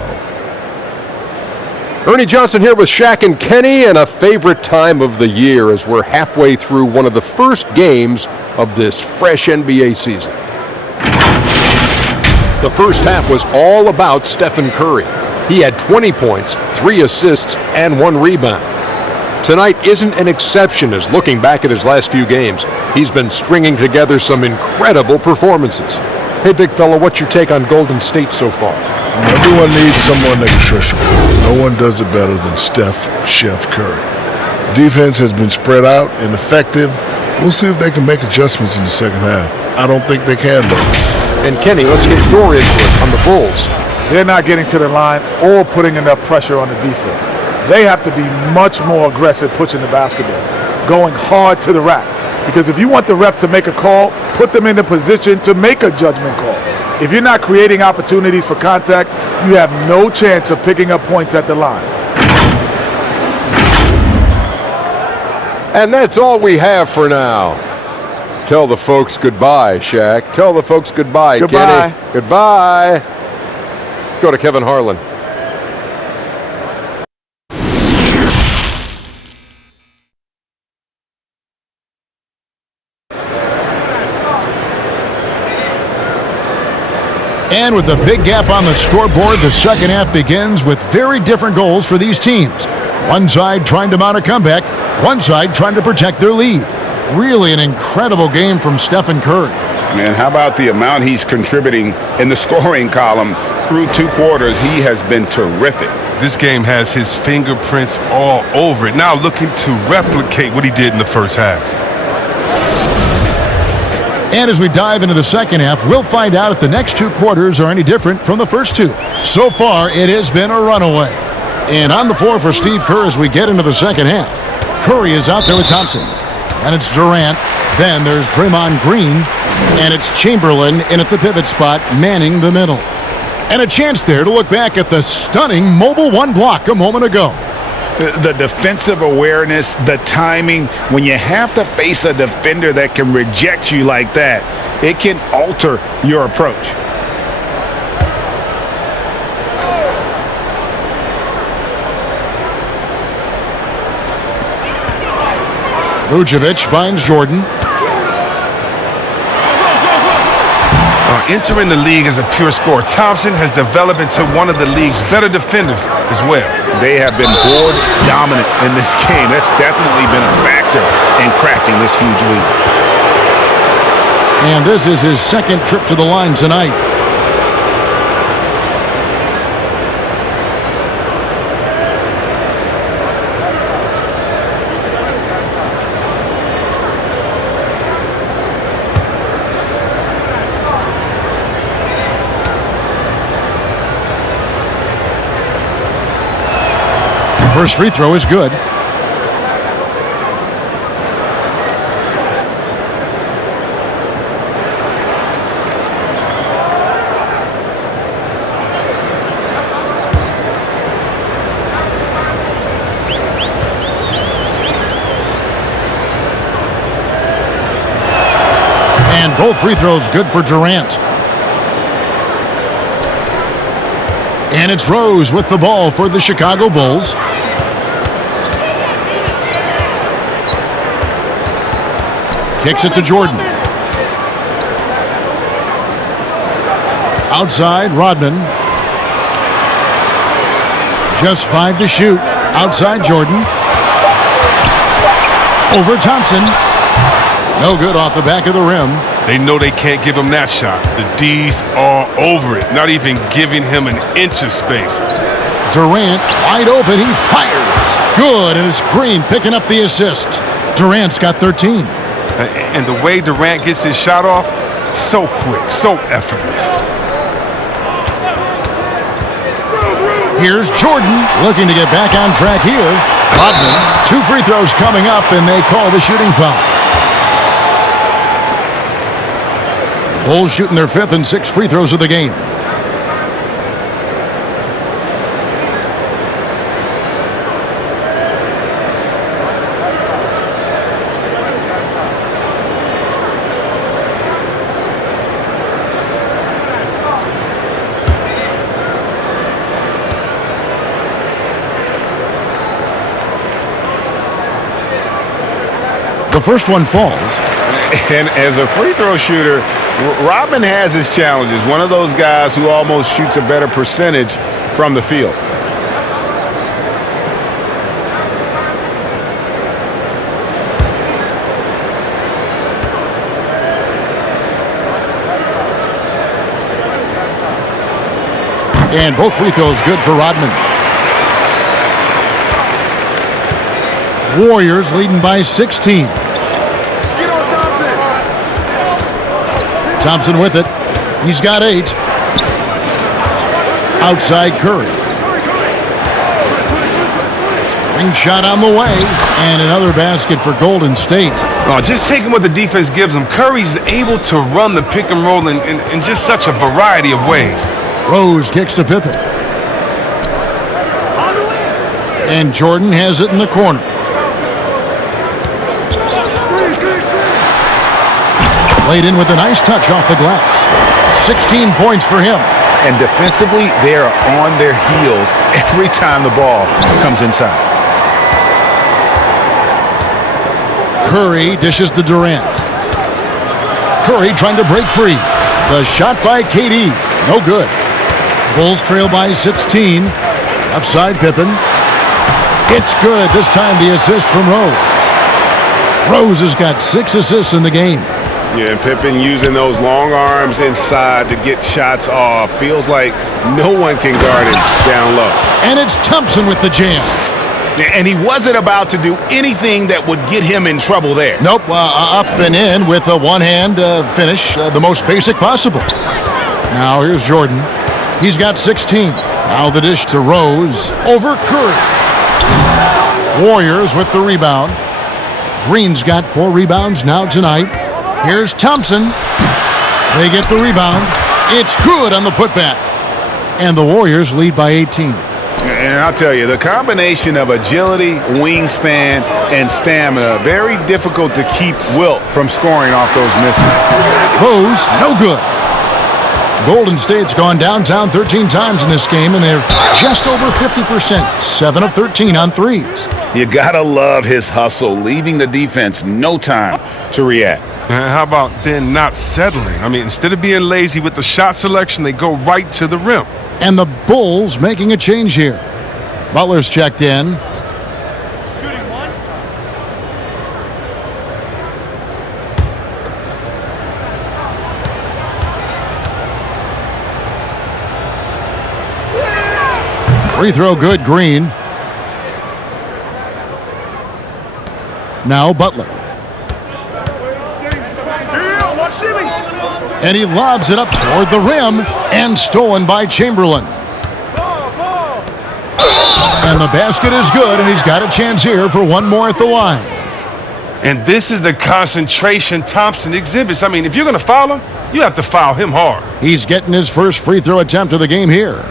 Ernie Johnson here with Shaq and Kenny, and a favorite time of the year as we're halfway through one of the first games of this fresh NBA season. The first half was all about Stephen Curry. He had 20 points, 3 assists, and 1 rebound. Tonight isn't an exception as looking back at his last few games, he's been stringing together some incredible performances. Hey, big fella, what's your take on Golden State so far? Everyone needs someone that can stretch the floor. No one does it better than Chef Curry. Defense has been spread out and effective. We'll see if they can make adjustments in the second half. I don't think they can, though. And Kenny, let's get your input on the Bulls. They're not getting to the line or putting enough pressure on the defense. They have to be much more aggressive pushing the basketball, going hard to the rack. Because if you want the refs to make a call, put them in the position to make a judgment call. If you're not creating opportunities for contact, you have no chance of picking up points at the line. And that's all we have for now. Tell the folks goodbye, Shaq. Tell the folks goodbye, Goodbye. Kenny. Goodbye. Go to Kevin Harlan. And with a big gap on the scoreboard, the second half begins with very different goals for these teams. One side trying to mount a comeback, one side trying to protect their lead. Really an incredible game from Stephen Curry. And how about the amount he's contributing in the scoring column through 2 quarters? He has been terrific. This game has his fingerprints all over it. Now looking to replicate what he did in the first half. And as we dive into the second half, we'll find out if the next 2 quarters are any different from the first 2. So far, it has been a runaway. And on the floor for Steve Kerr as we get into the second half. Curry is out there with Thompson. And it's Durant. Then there's Draymond Green. And it's Chamberlain in at the pivot spot, manning the middle. And a chance there to look back at the stunning mobile one block a moment ago. The defensive awareness, the timing, when you have to face a defender that can reject you like that, it can alter your approach. Vucevic finds Jordan. Entering the league as a pure scorer, Thompson has developed into one of the league's better defenders as well. They have been board dominant in this game. That's definitely been a factor in crafting this huge lead. And this is his second trip to the line tonight. First free throw is good. And both free throws good for Durant. And it's Rose with the ball for the Chicago Bulls. Kicks it to Jordan. Outside, Rodman. Just 5 to shoot. Outside, Jordan. Over Thompson. No good off the back of the rim. They know they can't give him that shot. The D's are over it, not even giving him an inch of space. Durant, wide open, he fires. Good, and it's Green picking up the assist. Durant's got 13. And the way Durant gets his shot off, so quick, so effortless. Here's Jordan looking to get back on track here. Rodman, 2 free throws coming up, and they call the shooting foul. The Bulls shooting their 5th and 6th free throws of the game. The first one falls. And as a free throw shooter, Rodman has his challenges. One of those guys who almost shoots a better percentage from the field. And both free throws good for Rodman. Warriors leading by 16. Thompson with it. He's got 8. Outside Curry. Ring shot on the way. And another basket for Golden State. Oh, just taking what the defense gives him. Curry's able to run the pick and roll in just such a variety of ways. Rose kicks to Pippen. And Jordan has it in the corner. Laid in with a nice touch off the glass. 16 points for him. And defensively, they are on their heels every time the ball comes inside. Curry dishes to Durant. Curry trying to break free. The shot by KD. No good. Bulls trail by 16. Offside Pippen. It's good. This time the assist from Rose. Rose has got 6 assists in the game. Yeah, and Pippen using those long arms inside to get shots off. Feels like no one can guard him down low. And it's Thompson with the jam. And he wasn't about to do anything that would get him in trouble there. Nope, up and in with a one-hand finish, the most basic possible. Now here's Jordan. He's got 16. Now the dish to Rose. Over Curry. Warriors with the rebound. Green's got 4 rebounds now tonight. Here's Thompson. They get the rebound. It's good on the putback. And the Warriors lead by 18. And I'll tell you, the combination of agility, wingspan, and stamina, very difficult to keep Wilt from scoring off those misses. Rose, no good. Golden State's gone downtown 13 times in this game, and they're just over 50%, 7 of 13 on threes. You gotta love his hustle, leaving the defense no time to react. And how about then not settling? I mean, instead of being lazy with the shot selection, they go right to the rim. And the Bulls making a change here. Butler's checked in. Shooting one. Free throw good, Green. Now Butler. And he lobs it up toward the rim and stolen by Chamberlain. And the basket is good, and he's got a chance here for one more at the line. And this is the concentration Thompson exhibits. I mean, if you're going to foul him, you have to foul him hard. He's getting his first free throw attempt of the game here.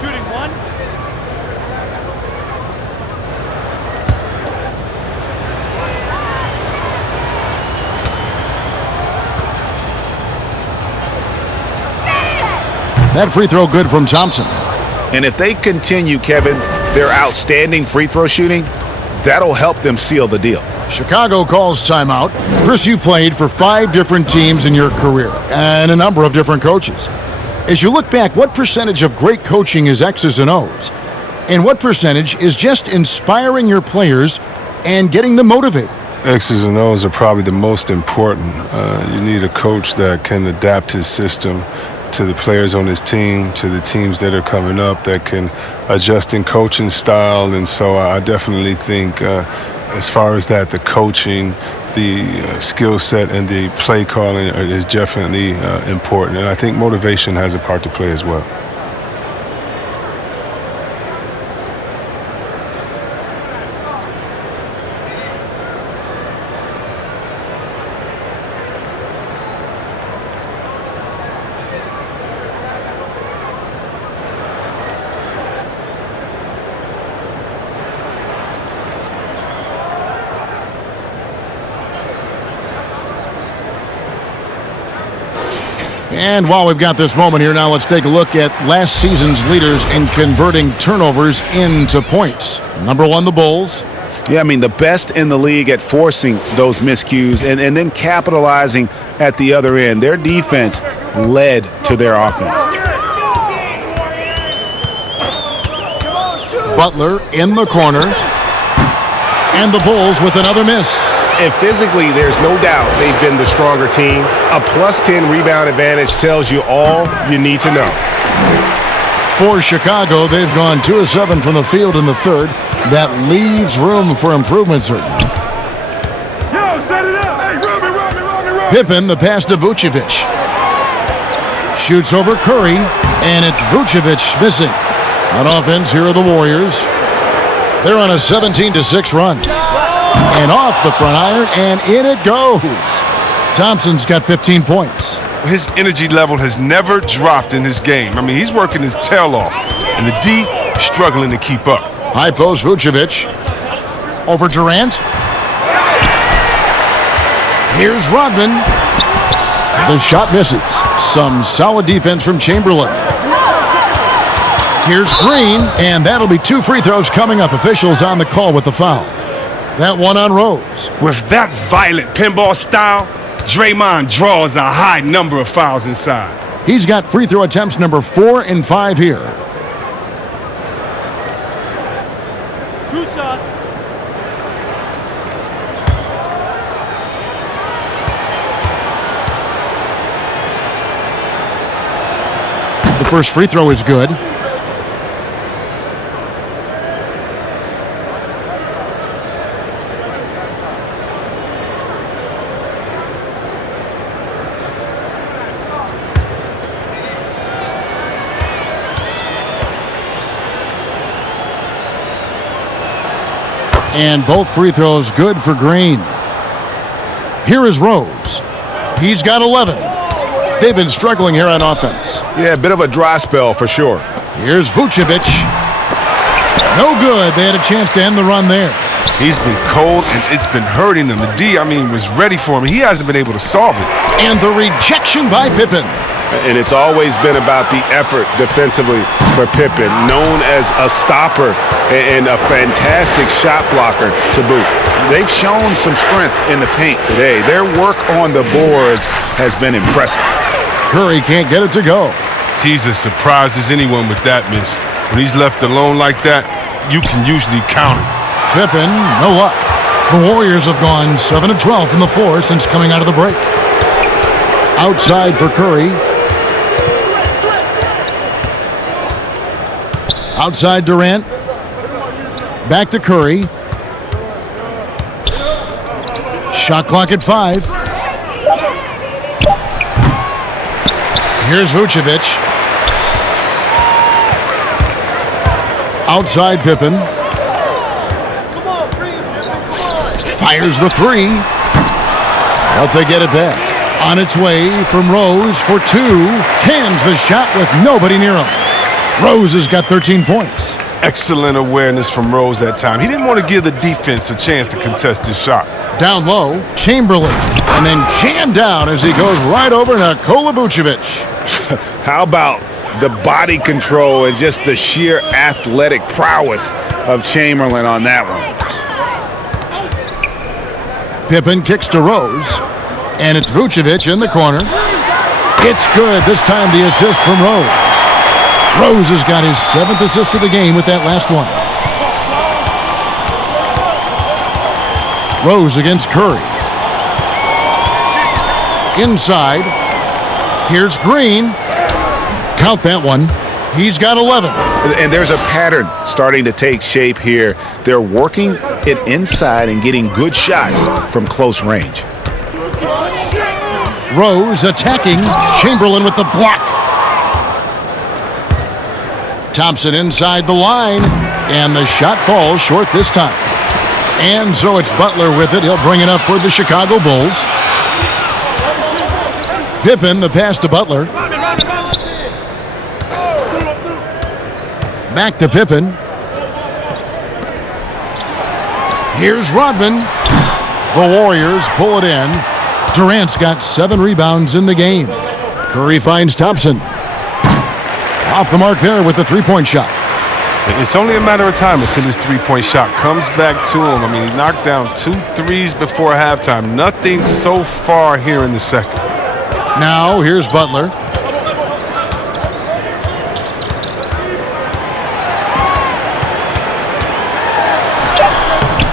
Shooting one. That free throw good from Thompson. And if they continue, Kevin, their outstanding free throw shooting, that'll help them seal the deal. Chicago calls timeout. Chris, you played for 5 different teams in your career and a number of different coaches. As you look back, what percentage of great coaching is X's and O's? And what percentage is just inspiring your players and getting them motivated? X's and O's are probably the most important. You need a coach that can adapt his system to the players on his team, to the teams that are coming up, that can adjust in coaching style. And so I definitely think as far as that, the coaching, the skill set, and the play calling is definitely important. And I think motivation has a part to play as well. And while we've got this moment here, now let's take a look at last season's leaders in converting turnovers into points. Number 1, the Bulls. Yeah, I mean, the best in the league at forcing those miscues and then capitalizing at the other end. Their defense led to their offense. Butler in the corner. And the Bulls with another miss. And physically, there's no doubt they've been the stronger team. A +10 rebound advantage tells you all you need to know. For Chicago, they've gone 2 of 7 from the field in the third. That leaves room for improvement, certainly. Yo, set it up. Hey, Robbie. Pippen, the pass to Vucevic. Shoots over Curry, and it's Vucevic missing. On offense, here are the Warriors. They're on a 17-6 run. And off the front iron, and in it goes. Thompson's got 15 points. His energy level has never dropped in his game. I mean, he's working his tail off, and the D struggling to keep up. High post Vucevic. Over Durant. Here's Rodman. The shot misses. Some solid defense from Chamberlain. Here's Green, and that'll be 2 free throws coming up. Officials on the call with the foul. That one on Rose. With that violent pinball style, Draymond draws a high number of fouls inside. He's got free throw attempts number 4 and 5 here. 2 shots. The first free throw is good. And both free throws good for Green. Here is Rose. He's got 11. They've been struggling here on offense. Yeah, a bit of a dry spell for sure. Here's Vucevic. No good. They had a chance to end the run there. He's been cold, and it's been hurting him. The D, was ready for him. He hasn't been able to solve it. And the rejection by Pippen. And it's always been about the effort defensively for Pippen, known as a stopper and a fantastic shot blocker to boot. They've shown some strength in the paint today. Their work on the boards has been impressive. Curry can't get it to go. He's as surprised as anyone with that miss. When he's left alone like that, you can usually count it. Pippen, no luck. The Warriors have gone 7 of 12 from the floor since coming out of the break. Outside for Curry. Outside Durant. Back to Curry. Shot clock at 5. Here's Vucevic. Outside Pippen. Fires the 3. But they get it back. On its way from Rose for 2. Cans the shot with nobody near him. Rose has got 13 points. Excellent awareness from Rose that time. He didn't want to give the defense a chance to contest his shot. Down low, Chamberlain. And then jammed down as he goes right over Nikola Vucevic. How about the body control and just the sheer athletic prowess of Chamberlain on that one? Pippen kicks to Rose. And it's Vucevic in the corner. It's good. This time the assist from Rose. Rose has got his 7th assist of the game with that last one. Rose against Curry. Inside. Here's Green. Count that one. He's got 11. And there's a pattern starting to take shape here. They're working it inside and getting good shots from close range. Rose attacking. Chamberlain with the block. Thompson inside the line, and the shot falls short this time. And so it's Butler with it. He'll bring it up for the Chicago Bulls. Pippen, the pass to Butler. Back to Pippen. Here's Rodman. The Warriors pull it in. Durant's got 7 rebounds in the game. Curry finds Thompson. Off the mark there with the three-point shot. It's only a matter of time until his three-point shot comes back to him. He knocked down 2 threes before halftime. Nothing so far here in the second. Now here's Butler.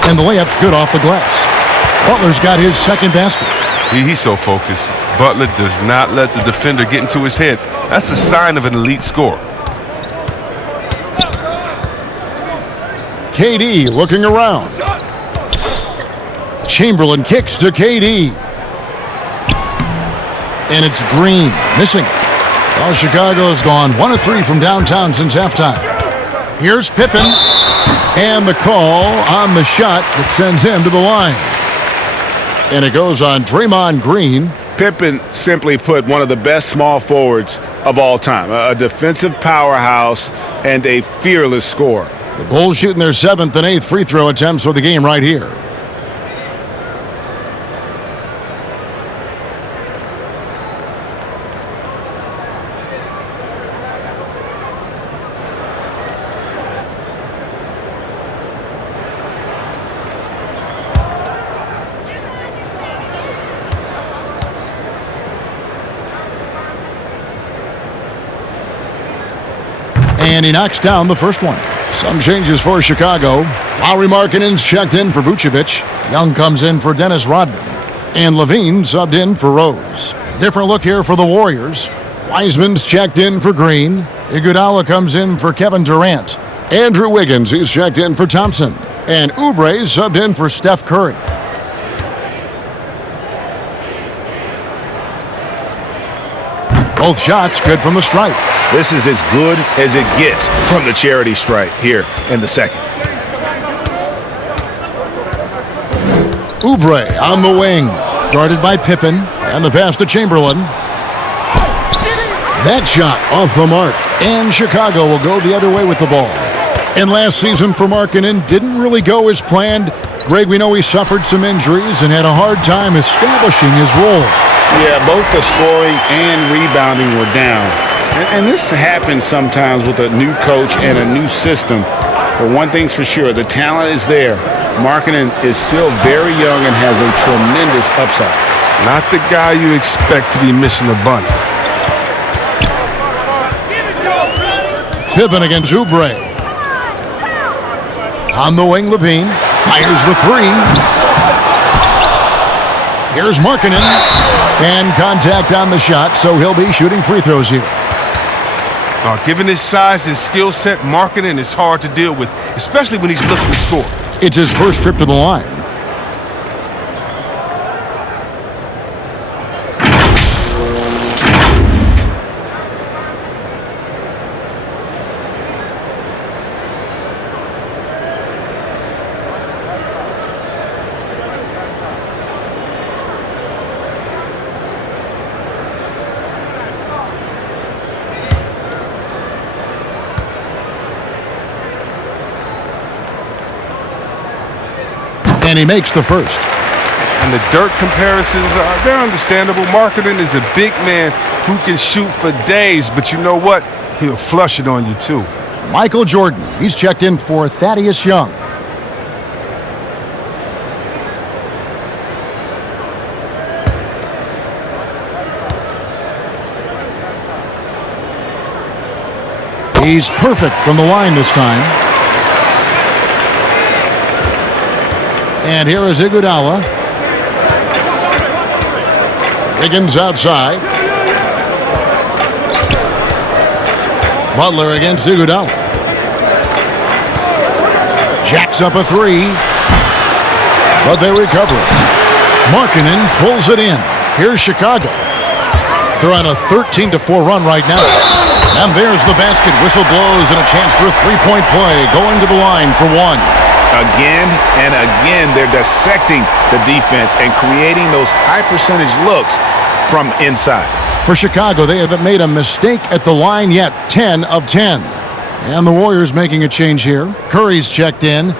And the layup's good off the glass. Butler's got his second basket. He's so focused. Butler does not let the defender get into his head. That's a sign of an elite scorer. KD looking around. Chamberlain kicks to KD. And it's Green missing. Well, Chicago's gone 1 of 3 from downtown since halftime. Here's Pippen. And the call on the shot that sends him to the line. And it goes on Draymond Green. Pippen, simply put, one of the best small forwards of all time. A defensive powerhouse and a fearless scorer. The Bulls shooting their 7th and 8th free throw attempts for the game right here. And he knocks down the first one. Some changes for Chicago. Lowry Markkanen's checked in for Vucevic. Young comes in for Dennis Rodman. And Levine subbed in for Rose. Different look here for the Warriors. Wiseman's checked in for Green. Iguodala comes in for Kevin Durant. Andrew Wiggins, he's checked in for Thompson. And Oubre subbed in for Steph Curry. Both shots good from the stripe. This is as good as it gets from the charity stripe here in the second. Oubre on the wing, guarded by Pippen, and the pass to Chamberlain. That shot off the mark, and Chicago will go the other way with the ball. And last season for Markkanen didn't really go as planned. Greg, we know he suffered some injuries and had a hard time establishing his role. Yeah, both the scoring and rebounding were down. And this happens sometimes with a new coach and a new system. But one thing's for sure, the talent is there. Markkanen is still very young and has a tremendous upside. Not the guy you expect to be missing the bunny. Pippen against Oubre. On the wing, Levine fires the three. Here's Markkanen. And contact on the shot, so he'll be shooting free throws here. Given his size and skill set, Markkanen is hard to deal with, especially when he's looking to score. It's his first trip to the line. And he makes the first. And the dirt comparisons, they're understandable. Markkanen is a big man who can shoot for days, but you know what? He'll flush it on you too. Michael Jordan, he's checked in for Thaddeus Young. He's perfect from the line this time. And here is Iguodala. Wiggins outside. Butler against Iguodala. Jacks up a three. But they recover it. Markkanen pulls it in. Here's Chicago. They're on a 13-4 run right now. And there's the basket. Whistle blows and a chance for a three-point play. Going to the line for one. Again and again, they're dissecting the defense and creating those high-percentage looks from inside. For Chicago, they haven't made a mistake at the line yet. 10 of 10. And the Warriors making a change here. Curry's checked in.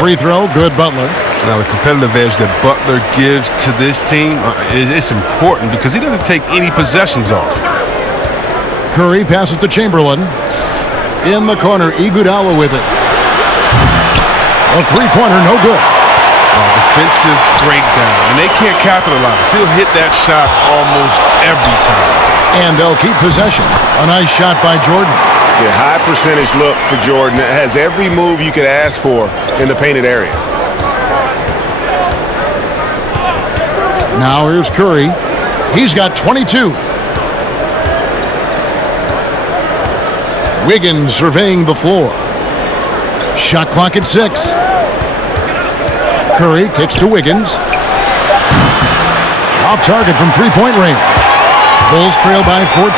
Free throw, good Butler. Now, the competitive edge that Butler gives to this team is important because he doesn't take any possessions off. Curry passes to Chamberlain. In the corner, Iguodala with it. A three-pointer, no good. Defensive breakdown, and they can't capitalize. He'll hit that shot almost every time. And they'll keep possession. A nice shot by Jordan. Yeah, high percentage look for Jordan. It has every move you could ask for in the painted area. Now here's Curry. He's got 22. Wiggins surveying the floor. Shot clock at 6. Curry kicks to Wiggins. Off target from three-point range. Bulls trail by 14.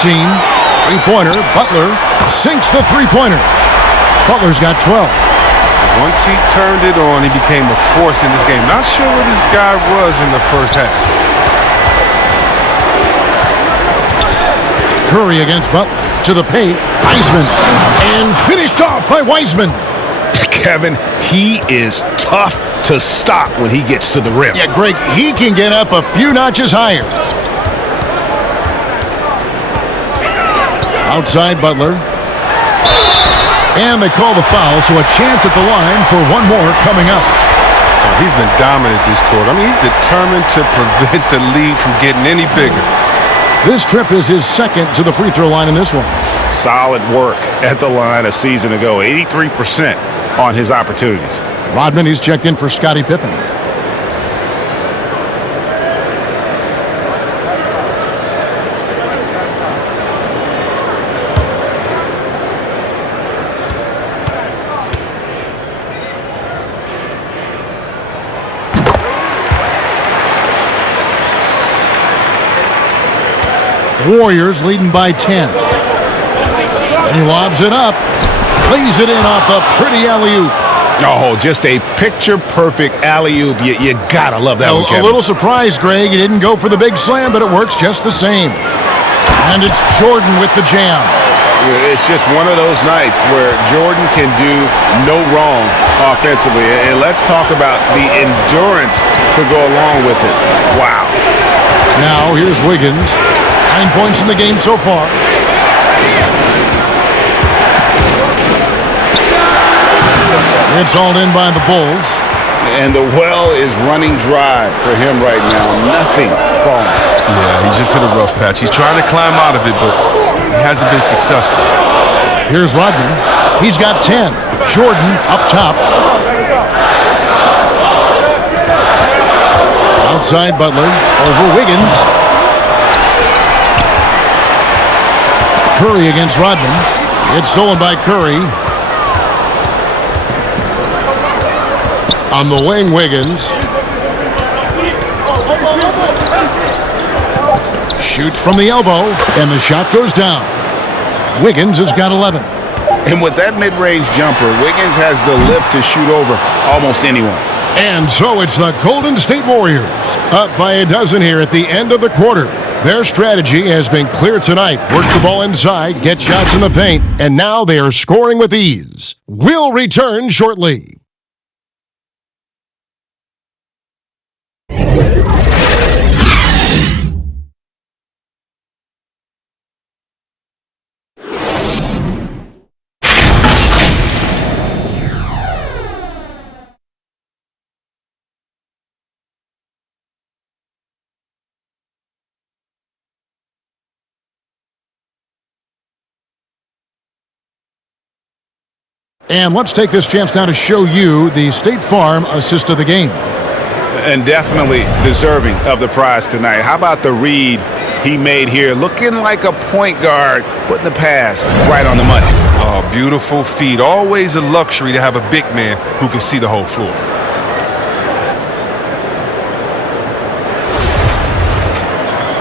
Three-pointer. Butler sinks the three-pointer. Butler's got 12. Once he turned it on, he became a force in this game. Not sure where this guy was in the first half. Curry against Butler. To the paint. Wiseman. And finished off by Wiseman. Kevin, he is tough to stop when he gets to the rim. Yeah, Greg, he can get up a few notches higher. Outside Butler. And they call the foul, so a chance at the line for one more coming up. Oh, he's been dominant this quarter. I mean, he's determined to prevent the lead from getting any bigger. This trip is his second to the free throw line in this one. Solid work at the line a season ago. 83% on his opportunities. Rodman, he's checked in for Scottie Pippen. Warriors leading by 10. He lobs it up. Lays it in off a pretty alley-oop. Oh, just a picture-perfect alley-oop. You gotta love that one, Kevin. A little surprised, Greg. He didn't go for the big slam, but it works just the same. And it's Jordan with the jam. It's just one of those nights where Jordan can do no wrong offensively. And let's talk about the endurance to go along with it. Wow. Now, here's Wiggins. 9 points in the game so far. It's hauled in by the Bulls. And the well is running dry for him right now. Nothing falling. Yeah, he just hit a rough patch. He's trying to climb out of it, but he hasn't been successful. Here's Rodman. He's got 10. Jordan up top. Outside Butler. Over Wiggins. Curry against Rodman. It's stolen by Curry. On the wing, Wiggins. Shoots from the elbow, and the shot goes down. Wiggins has got 11. And with that mid-range jumper, Wiggins has the lift to shoot over almost anyone. And so it's the Golden State Warriors, up by a dozen here at the end of the quarter. Their strategy has been clear tonight. Work the ball inside, get shots in the paint, and now they are scoring with ease. We'll return shortly. And let's take this chance now to show you the State Farm assist of the game. And definitely deserving of the prize tonight. How about the read he made here? Looking like a point guard, putting the pass right on the money. Oh, beautiful feed. Always a luxury to have a big man who can see the whole floor.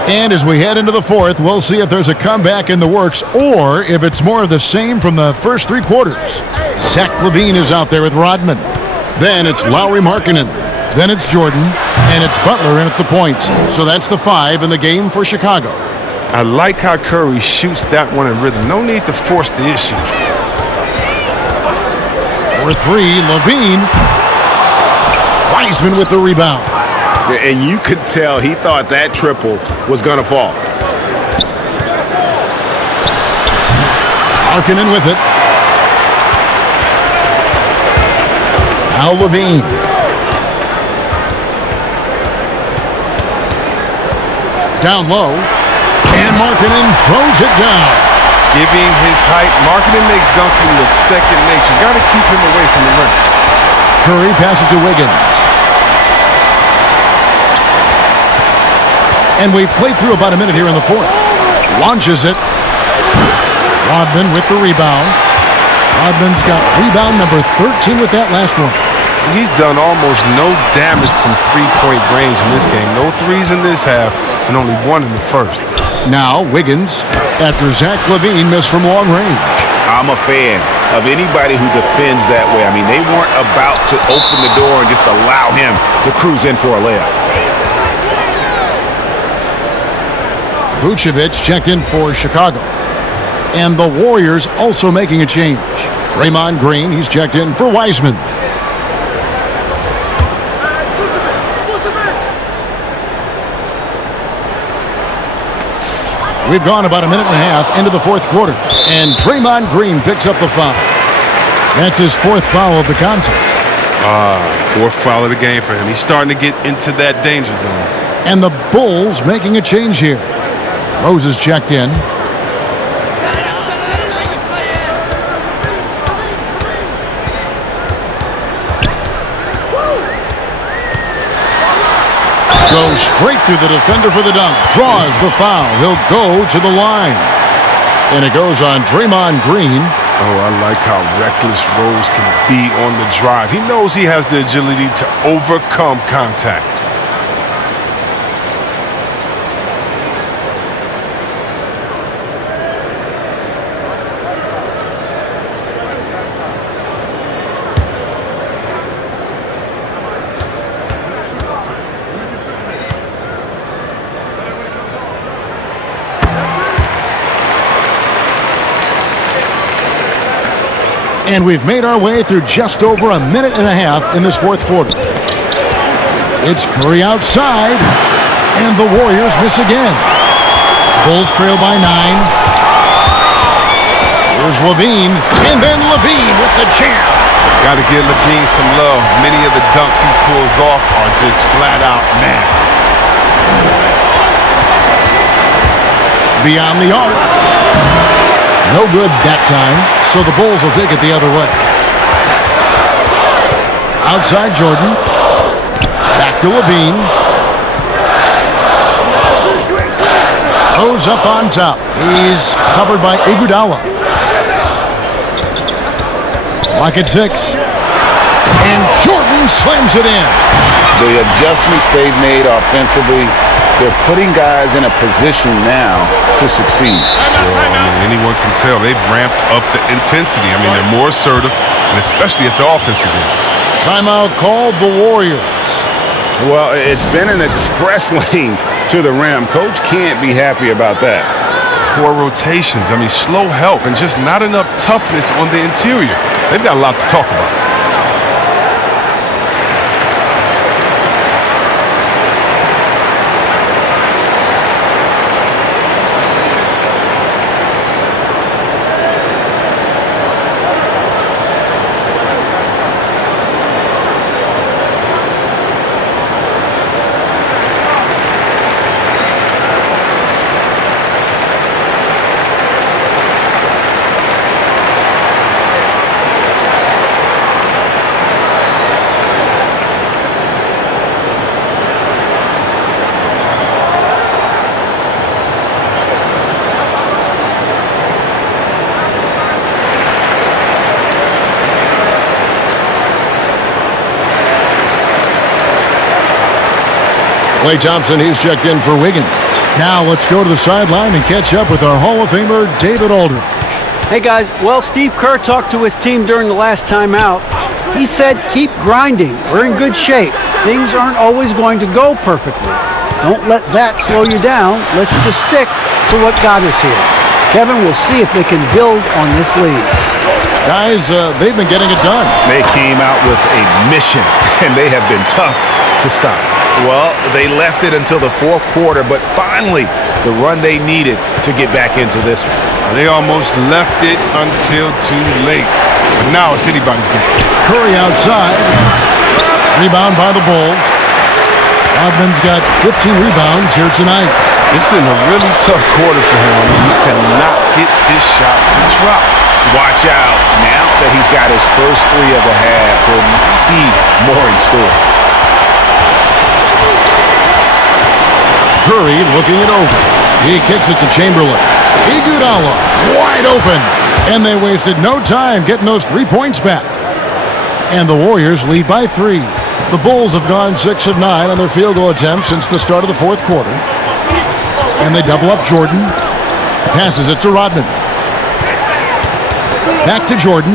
And as we head into the fourth, we'll see if there's a comeback in the works or if it's more of the same from the first 3 quarters. Zach LaVine is out there with Rodman. Then it's Lowry Markkanen. Then it's Jordan. And it's Butler in at the point. So that's the 5 in the game for Chicago. I like how Curry shoots that one in rhythm. No need to force the issue. For 3, LaVine. Wiseman with the rebound. And you could tell he thought that triple was going to fall. Markkanen with it. Now LaVine. Down low. And Markkanen throws it down. Giving his height, Markkanen makes dunking look second nature. Got to keep him away from the rim. Curry passes to Wiggins. And we've played through about a minute here in the fourth. Launches it. Rodman with the rebound. Rodman's got rebound number 13 with that last one. He's done almost no damage from three-point range in this game. No threes in this half and only 1 in the first. Now Wiggins after Zach LaVine missed from long range. I'm a fan of anybody who defends that way. I mean, they weren't about to open the door and just allow him to cruise in for a layup. Vucevic checked in for Chicago. And the Warriors also making a change. Draymond Green, he's checked in for Wiseman. We've gone about a minute and a half into the fourth quarter. And Draymond Green picks up the foul. That's his 4th foul of the contest. 4th foul of the game for him. He's starting to get into that danger zone. And the Bulls making a change here. Rose is checked in. Goes straight through the defender for the dunk. Draws the foul. He'll go to the line. And it goes on Draymond Green. Oh, I like how reckless Rose can be on the drive. He knows he has the agility to overcome contact. And we've made our way through just over a minute and a half in this fourth quarter. It's Curry outside, and the Warriors miss again. Bulls trail by 9. Here's Levine, and then Levine with the jam. Got to give Levine some love. Many of the dunks he pulls off are just flat out nasty. Beyond the arc. No good that time, so the Bulls will take it the other way. Outside Jordan. Back to Levine. Goes up on top. He's covered by Iguodala. Lock at 6. And Jordan slams it in. The adjustments they've made offensively, they're putting guys in a position now to succeed. Well, anyone can tell they've ramped up the intensity. They're more assertive, and especially at the offensive end. Timeout called the Warriors. Well, it's been an express lane to the rim. Coach can't be happy about that. Poor rotations. Slow help and just not enough toughness on the interior. They've got a lot to talk about. Klay Thompson, he's checked in for Wiggins. Now let's go to the sideline and catch up with our Hall of Famer, David Aldridge. Hey guys, Steve Kerr talked to his team during the last time out. He said, keep grinding. We're in good shape. Things aren't always going to go perfectly. Don't let that slow you down. Let's just stick to what got us here. Kevin, we'll see if they can build on this lead. Guys, they've been getting it done. They came out with a mission, and they have been tough to stop. Well, they left it until the fourth quarter, but finally, the run they needed to get back into this one. They almost left it until too late. But now it's anybody's game. Curry outside. Rebound by the Bulls. Rodman's got 15 rebounds here tonight. It's been a really tough quarter for him. He cannot get his shots to drop. Watch out. Now that he's got his first 3 of the half, there might be more in store. Curry looking it over. He kicks it to Chamberlain. Iguodala wide open. And they wasted no time getting those 3 points back. And the Warriors lead by 3. The Bulls have gone 6 of 9 on their field goal attempts since the start of the fourth quarter. And they double up Jordan. Passes it to Rodman. Back to Jordan.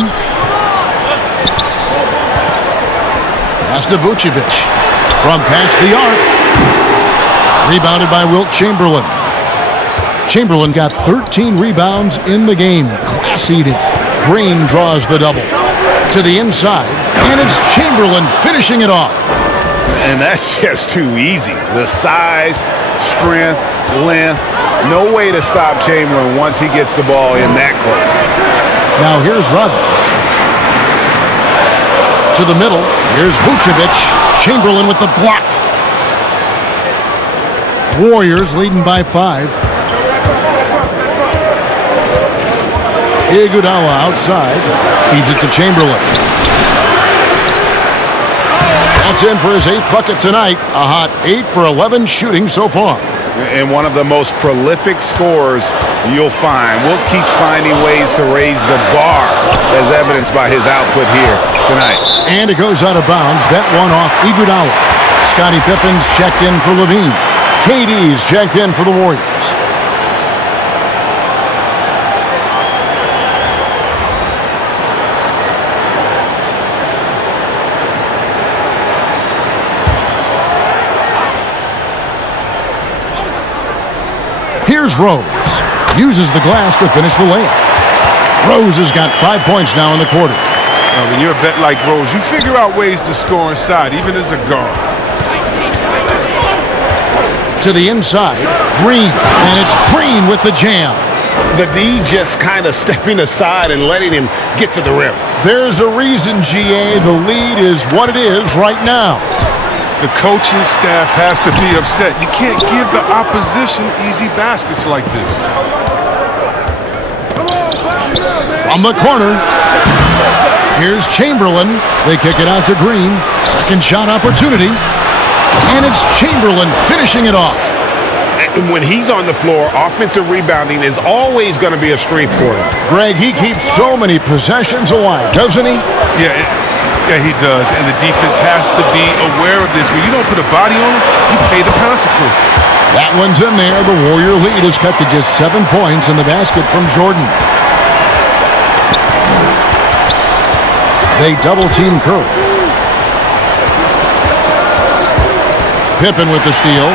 Pass to Vucevic. From past the arc. Rebounded by Wilt Chamberlain. Chamberlain got 13 rebounds in the game. Class eating. Green draws the double. To the inside. And it's Chamberlain finishing it off. And that's just too easy. The size, strength, length. No way to stop Chamberlain once he gets the ball in that close. Now here's Rodman. To the middle. Here's Vucevic. Chamberlain with the block. Warriors leading by 5. Iguodala outside. Feeds it to Chamberlain. That's in for his 8th bucket tonight. A hot 8 for 11 shooting so far. And one of the most prolific scorers you'll find. Wilt keeps finding ways to raise the bar, as evidenced by his output here tonight. And it goes out of bounds. That one off Iguodala. Scottie Pippen's checked in for Levine. KD's checked in for the Warriors. Here's Rose. Uses the glass to finish the layup. Rose has got 5 points now in the quarter. When you're a vet like Rose, you figure out ways to score inside, even as a guard. To the inside, Green, and it's Green with the jam. The D just kind of stepping aside and letting him get to the rim. There's a reason, GA, the lead is what it is right now. The coaching staff has to be upset. You can't give the opposition easy baskets like this. From the corner, here's Chamberlain. They kick it out to Green. Second shot opportunity. And it's Chamberlain finishing it off. And when he's on the floor, offensive rebounding is always going to be a strength for him. Greg, he keeps so many possessions alive, doesn't he? Yeah, he does. And the defense has to be aware of this. When you don't put a body on it, you pay the consequences. That one's in there. The Warrior lead is cut to just 7 points in the basket from Jordan. They double-team Curry. Pippen with the steal.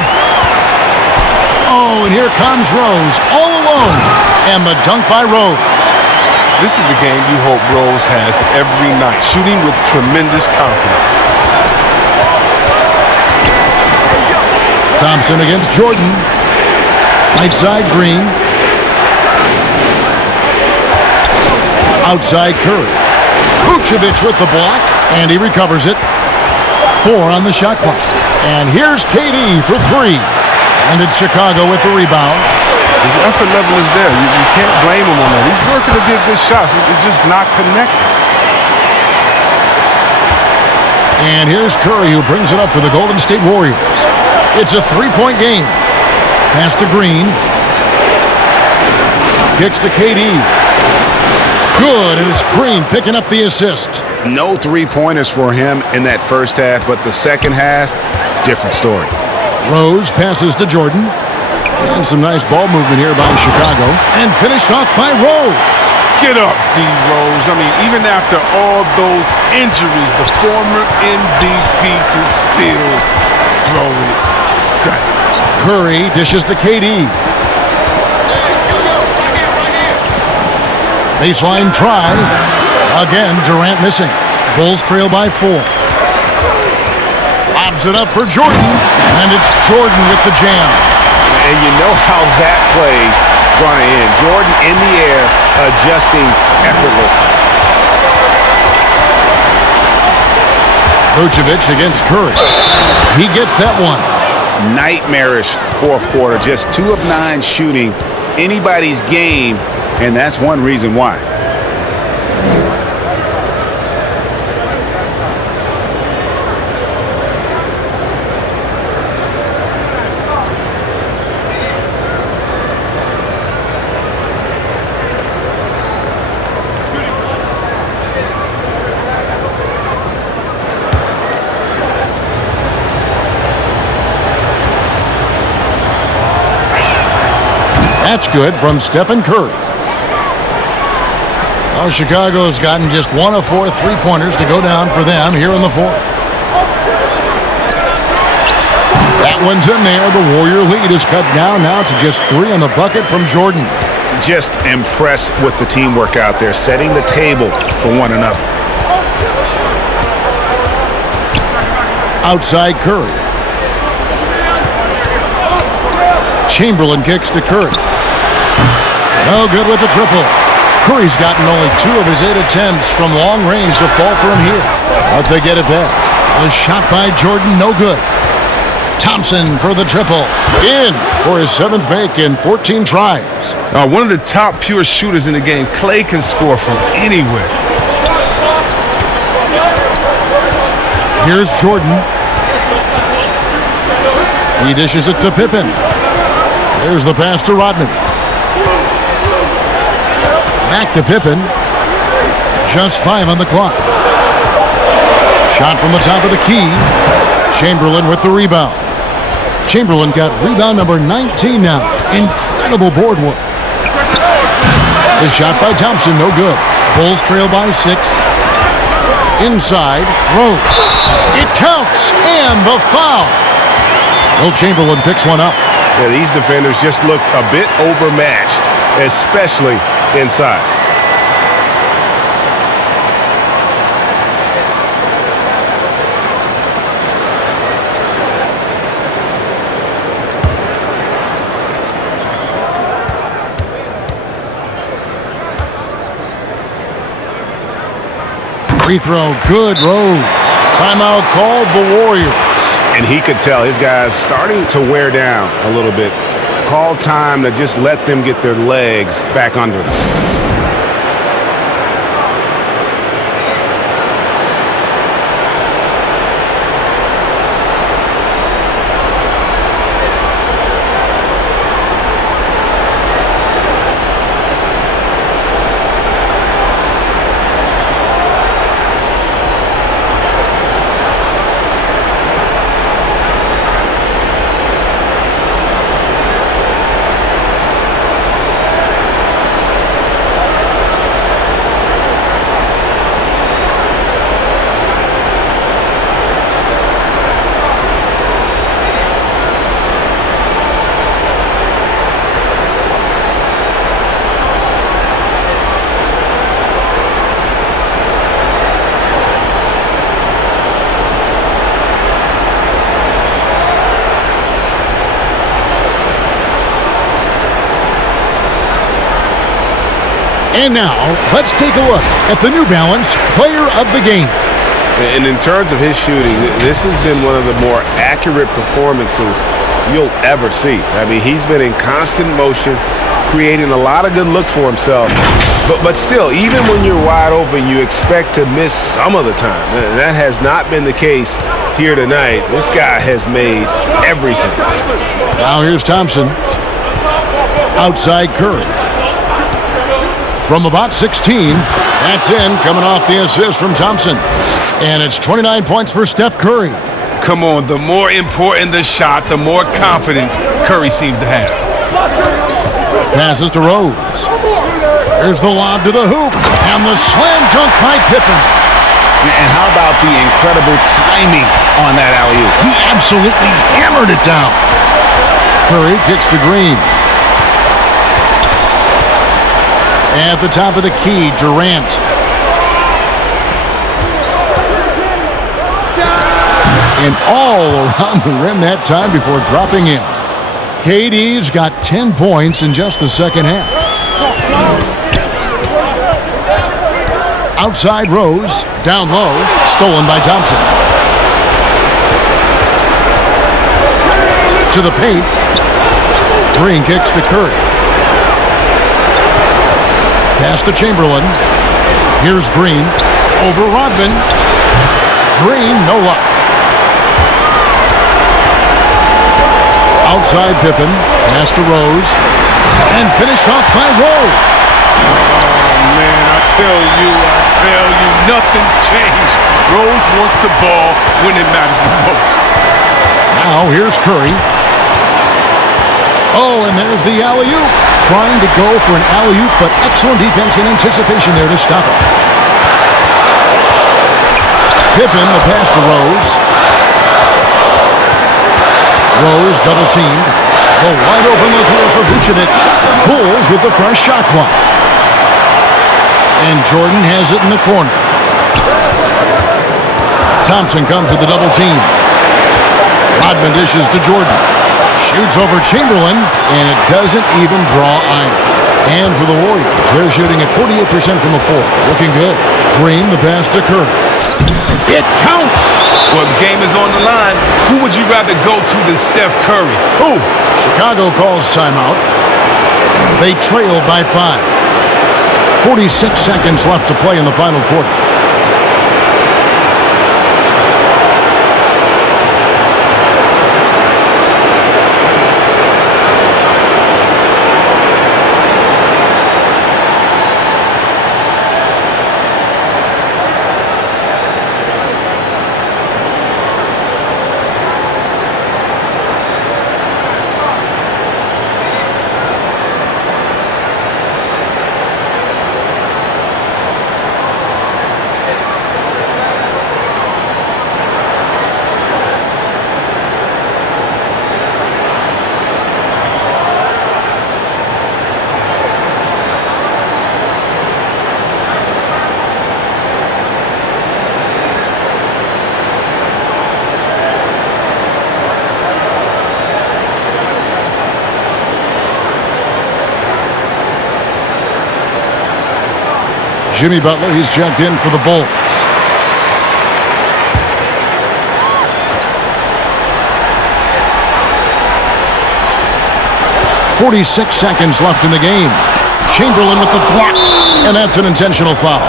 Oh, and here comes Rose all alone. And the dunk by Rose. This is the game you hope Rose has every night, shooting with tremendous confidence. Thompson against Jordan. Right side, Green. Outside, Curry. Vucevic with the block, and he recovers it. 4 on the shot clock. And here's KD for 3. And it's Chicago with the rebound. His effort level is there. You can't blame him on that. He's working to get good shots. It's just not connected. And here's Curry, who brings it up for the Golden State Warriors. It's a 3-point game. Pass to Green. Kicks to KD. Good, and it's Green picking up the assist. No three-pointers for him in that first half, but the second half, different story. Rose passes to Jordan. And some nice ball movement here by Chicago. And finished off by Rose. Get up, D. Rose. I mean, even after all those injuries, the former MVP can still throw it down. Curry dishes to KD. Baseline try. Again, Durant missing. Bulls trail by 4. Lobs it up for Jordan. And it's Jordan with the jam. And you know how that plays going in. Jordan in the air, adjusting effortlessly. Vucevic against Curry. He gets that one. Nightmarish fourth quarter. Just 2 of 9 shooting. Anybody's game, and that's one reason why. That's good from Stephen Curry. Well, Chicago's gotten just 1 of 4 3-pointers to go down for them here in the fourth. That one's in there. The Warrior lead is cut down now to just 3 on the bucket from Jordan. Just impressed with the teamwork out there, setting the table for one another. Outside Curry. Chamberlain kicks to Curry. No good with the triple. Curry's gotten only 2 of his 8 attempts from long range to fall for him here. But they get it back. A shot by Jordan, no good. Thompson for the triple. In for his 7th make in 14 tries. One of the top pure shooters in the game. Clay can score from anywhere. Here's Jordan. He dishes it to Pippen. There's the pass to Rodman. Back to Pippen. Just 5 on the clock. Shot from the top of the key. Chamberlain with the rebound. Chamberlain got rebound number 19 now. Incredible board work. The shot by Thompson, no good. Bulls trail by 6. Inside, Rose. It counts, and the foul. Will Chamberlain picks one up. Yeah, these defenders just look a bit overmatched, especially inside. Free throw, good. Rose. Timeout called the Warriors. And he could tell his guys starting to wear down a little bit. Call time to just let them get their legs back under them. And now, let's take a look at the New Balance Player of the Game. And in terms of his shooting, this has been one of the more accurate performances you'll ever see. I mean, he's been in constant motion, creating a lot of good looks for himself. But still, even when you're wide open, you expect to miss some of the time. And that has not been the case here tonight. This guy has made everything. Now here's Thompson. Outside Curry. From about 16, that's in, coming off the assist from Thompson. And it's 29 points for Steph Curry. Come on, the more important the shot, the more confidence Curry seems to have. Passes to Rose. Here's the lob to the hoop, and the slam dunk by Pippen. And how about the incredible timing on that alley-oop? He absolutely hammered it down. Curry kicks to Green. At the top of the key, Durant. And all around the rim that time before dropping in. KD's got 10 points in just the second half. Outside Rose, down low, stolen by Thompson. To the paint. Green kicks to Curry. Pass to Chamberlain. Here's Green. Over Rodman. Green, no luck. Outside Pippen. Pass to Rose. And finished off by Rose. Oh, man, I tell you, nothing's changed. Rose wants the ball when it matters the most. Now here's Curry. Oh, and there's the alley-oop. Trying to go for an alley-oop, but excellent defense and anticipation there to stop it. Pippen, the pass to Rose. Rose double-teamed. The wide-open look here for Vucevic. Bulls with the fresh shot clock. And Jordan has it in the corner. Thompson comes with the double-team. Rodman dishes to Jordan. Shoots over Chamberlain, and it doesn't even draw iron. And for the Warriors, they're shooting at 48% from the floor. Looking good. Green, the pass to Curry. It counts! Well, the game is on the line. Who would you rather go to than Steph Curry? Who? Chicago calls timeout. They trail by 5. 46 seconds left to play in the final quarter. Jimmy Butler, he's checked in for the Bulls. 46 seconds left in the game. Chamberlain with the block, and that's an intentional foul.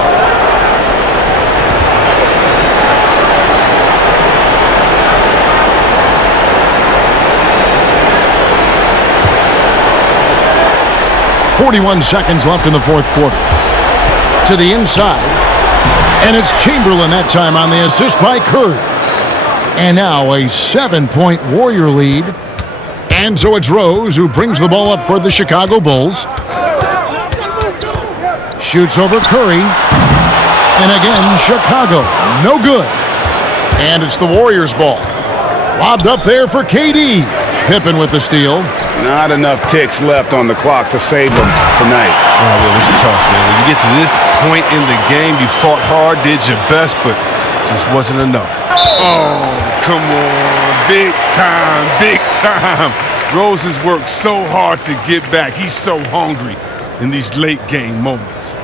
.41 seconds left in the fourth quarter. To the inside, and it's Chamberlain that time on the assist by Curry. And now a 7-point Warrior lead. And so it's Rose who brings the ball up for the Chicago Bulls. Shoots over Curry. And again, Chicago. No good. And it's the Warriors' ball. Lobbed up there for KD. Pippen with the steal. Not enough ticks left on the clock to save them tonight. Oh, well, it's tough, man. When you get to this point in the game, you fought hard, did your best, but just wasn't enough. Oh, come on. Big time, big time. Rose has worked so hard to get back. He's so hungry in these late game moments.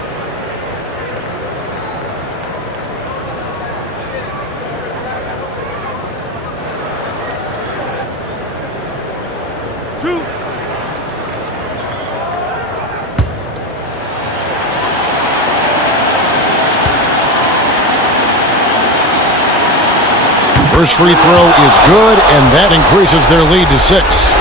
First free throw is good, and that increases their lead to 6.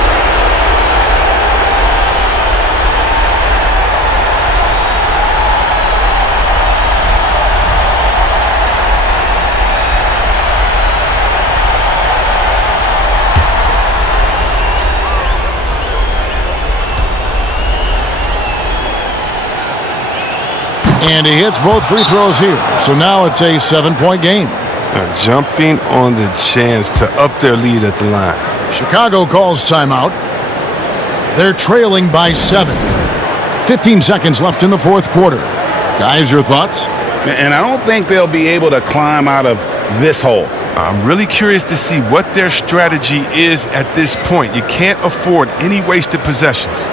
And he hits both free throws here, so now it's a 7-point game. Jumping on the chance to up their lead at the line. Chicago calls timeout. They're trailing by 7. 15 seconds left in the fourth quarter. Guys, your thoughts? And I don't think they'll be able to climb out of this hole. I'm really curious to see what their strategy is at this point. You can't afford any wasted possessions.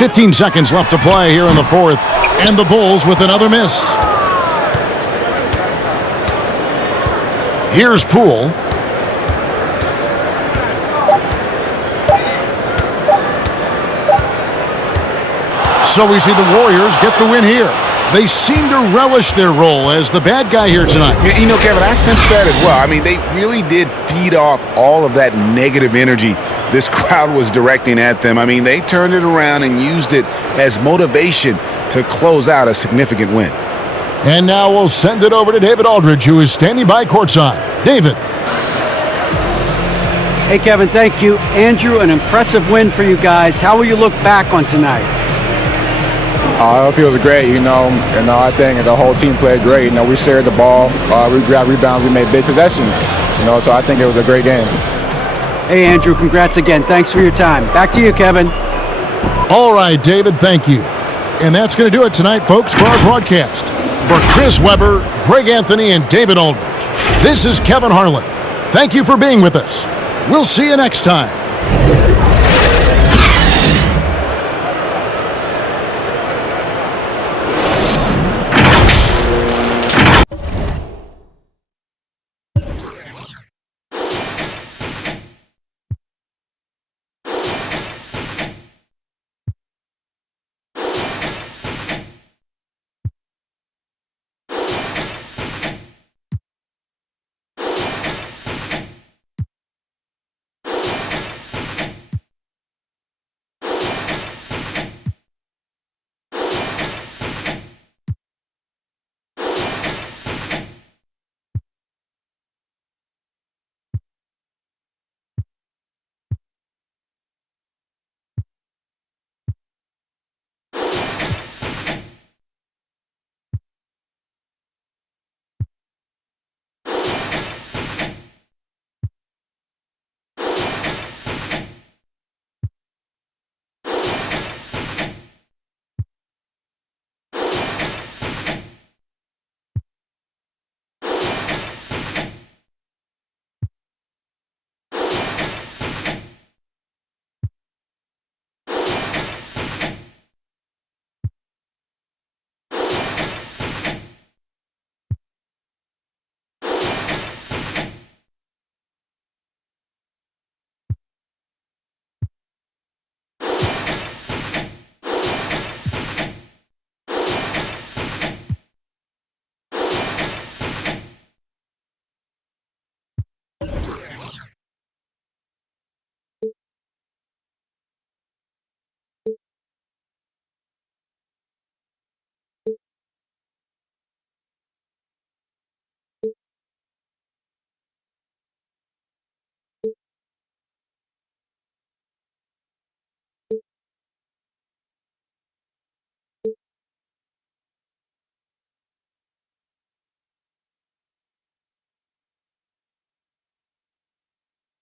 .15 seconds left to play here in the fourth. And the Bulls with another miss. Here's Poole. So we see the Warriors get the win here. They seem to relish their role as the bad guy here tonight. You know, Kevin, I sense that as well. I mean, they really did feed off all of that negative energy this crowd was directing at them. I mean, they turned it around and used it as motivation to close out a significant win. And now we'll send it over to David Aldridge, who is standing by courtside. David. Hey, Kevin, thank you. Andrew, an impressive win for you guys. How will you look back on tonight? It feels great, I think the whole team played great. We shared the ball, we grabbed rebounds, we made big possessions, so I think it was a great game. Hey, Andrew, congrats again. Thanks for your time. Back to you, Kevin. All right, David, thank you. And that's going to do it tonight, folks, for our broadcast. For Chris Webber, Greg Anthony, and David Aldridge, this is Kevin Harlan. Thank you for being with us. We'll see you next time.